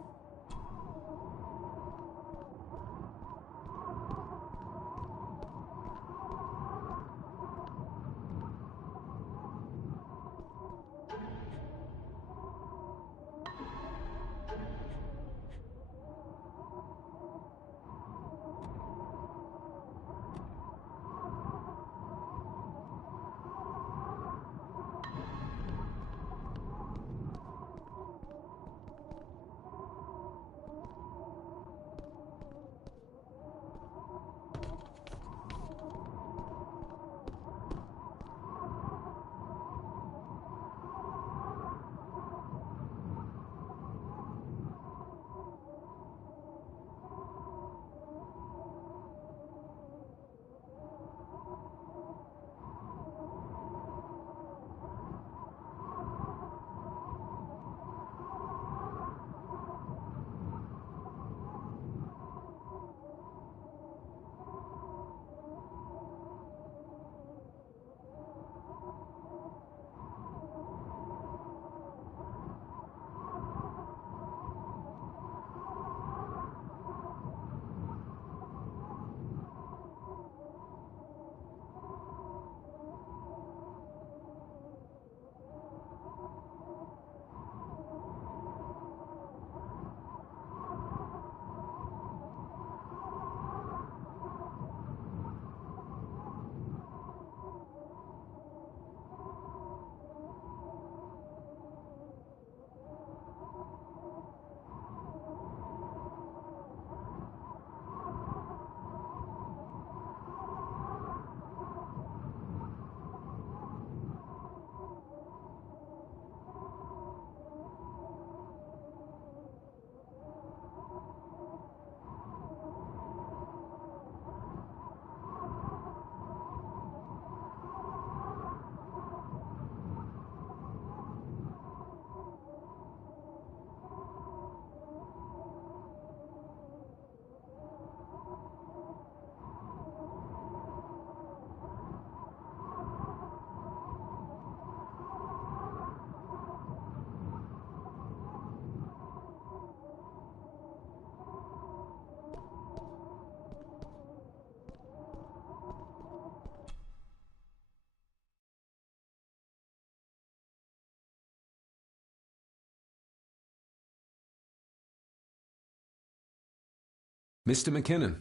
Mr. McKinnon.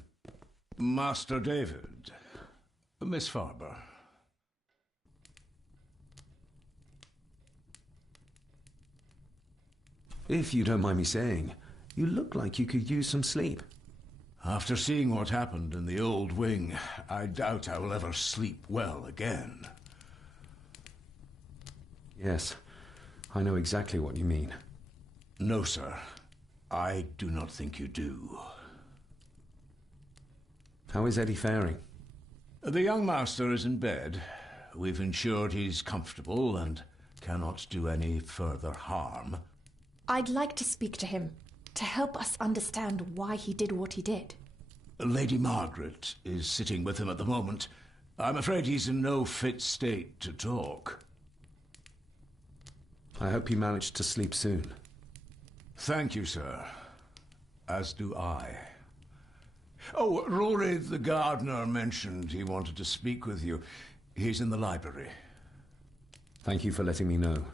Master David. Miss Farber. If you don't mind me saying, you look like you could use some sleep. After seeing what happened in the old wing, I doubt I will ever sleep well again. Yes, I know exactly what you mean. No, sir. I do not think you do. How is Eddie faring? The young master is in bed. We've ensured he's comfortable and cannot do any further harm. I'd like to speak to him, to help us understand why he did what he did. Lady Margaret is sitting with him at the moment. I'm afraid he's in no fit state to talk. I hope you managed to sleep soon. Thank you, sir. As do I. Oh, Rory the gardener mentioned he wanted to speak with you. He's in the library. Thank you for letting me know.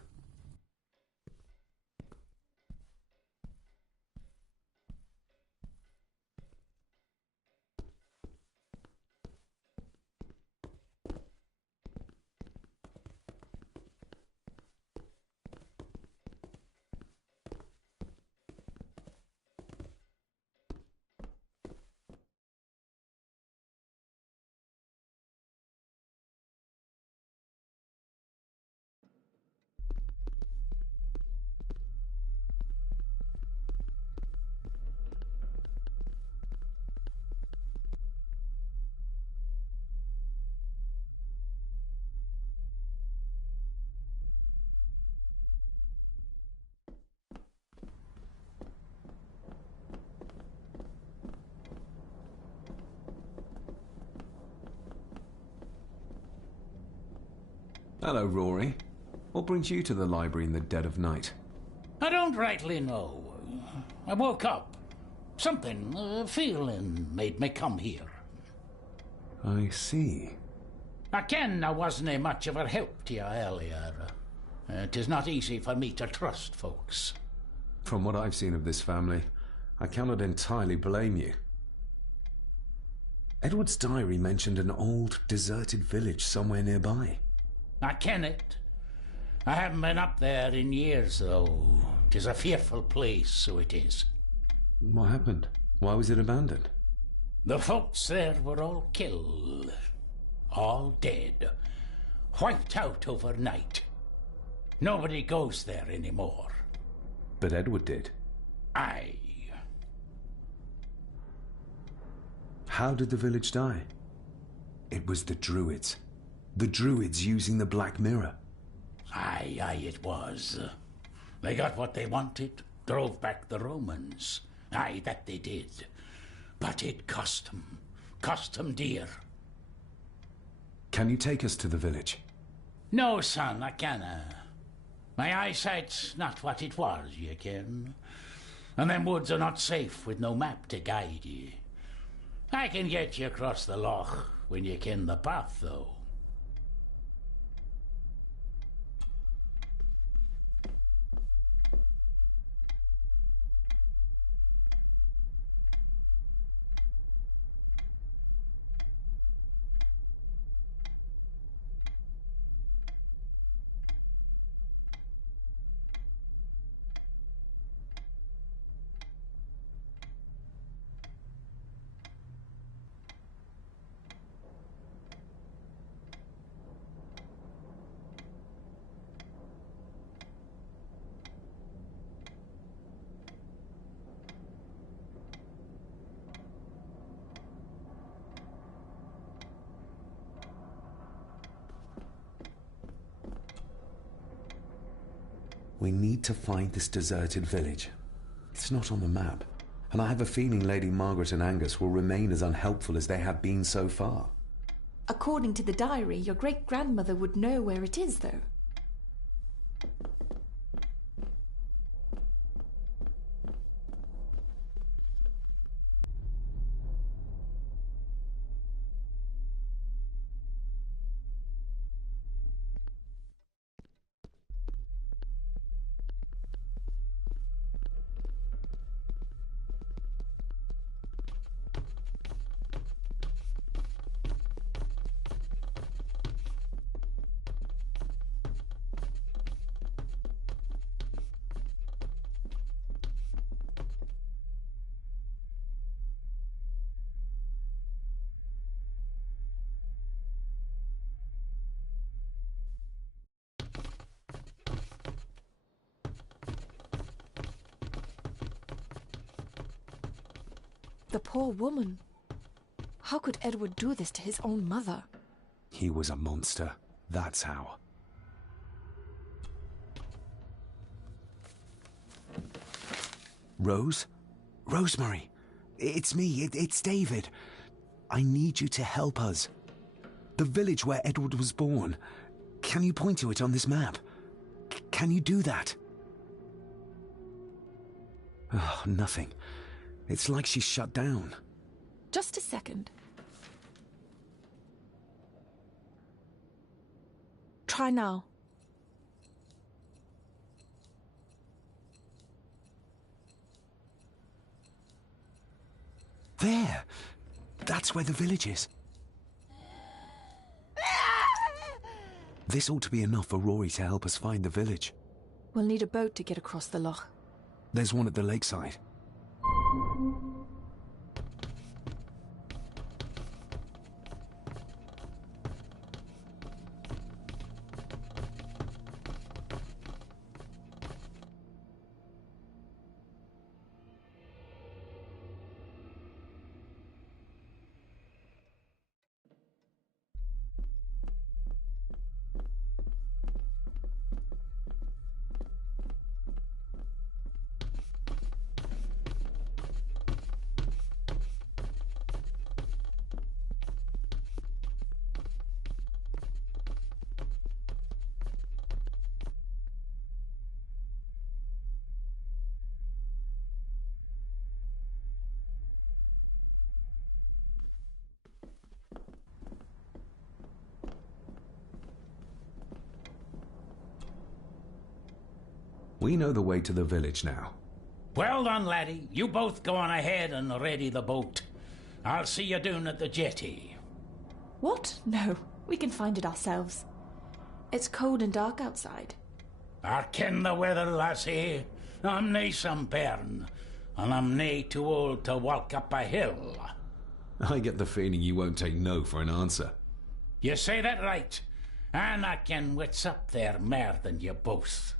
Hello, Rory. What brings you to the library in the dead of night? I don't rightly know. I woke up. Something, a feeling made me come here. I see. I ken I wasn't much of a help to you earlier. It is not easy for me to trust folks. From what I've seen of this family, I cannot entirely blame you. Edward's diary mentioned an old, deserted village somewhere nearby. I ken it. I haven't been up there in years, though. 'Tis a fearful place, so it is. What happened? Why was it abandoned? The folks there were all killed. All dead. Wiped out overnight. Nobody goes there anymore. But Edward did. Aye. How did the village die? It was the Druids. The Druids using the Black Mirror. Aye, it was. They got what they wanted, drove back the Romans. Aye, that they did. But it cost them dear. Can you take us to the village? No, son, I canna. My eyesight's not what it was, you ken. And them woods are not safe with no map to guide ye. I can get you across the loch when you ken the path, though. We need to find this deserted village. It's not on the map, and I have a feeling Lady Margaret and Angus will remain as unhelpful as they have been so far. According to the diary, your great-grandmother would know where it is, though. The poor woman. How could Edward do this to his own mother? He was a monster. That's how. Rose? Rosemary! It's me, it's David. I need you to help us. The village where Edward was born. Can you point to it on this map? Can you do that? Oh, nothing. It's like she's shut down. Just a second. Try now. There! That's where the village is. This ought to be enough for Rory to help us find the village. We'll need a boat to get across the loch. There's one at the lakeside. We know the way to the village now. Well done, laddie. You both go on ahead and ready the boat. I'll see you down at the jetty. What? No, we can find it ourselves. It's cold and dark outside. I ken the weather, lassie. I'm nae some bairn, and I'm nae too old to walk up a hill. I get the feeling you won't take no for an answer. You say that right, and I ken what's up there mair than you both.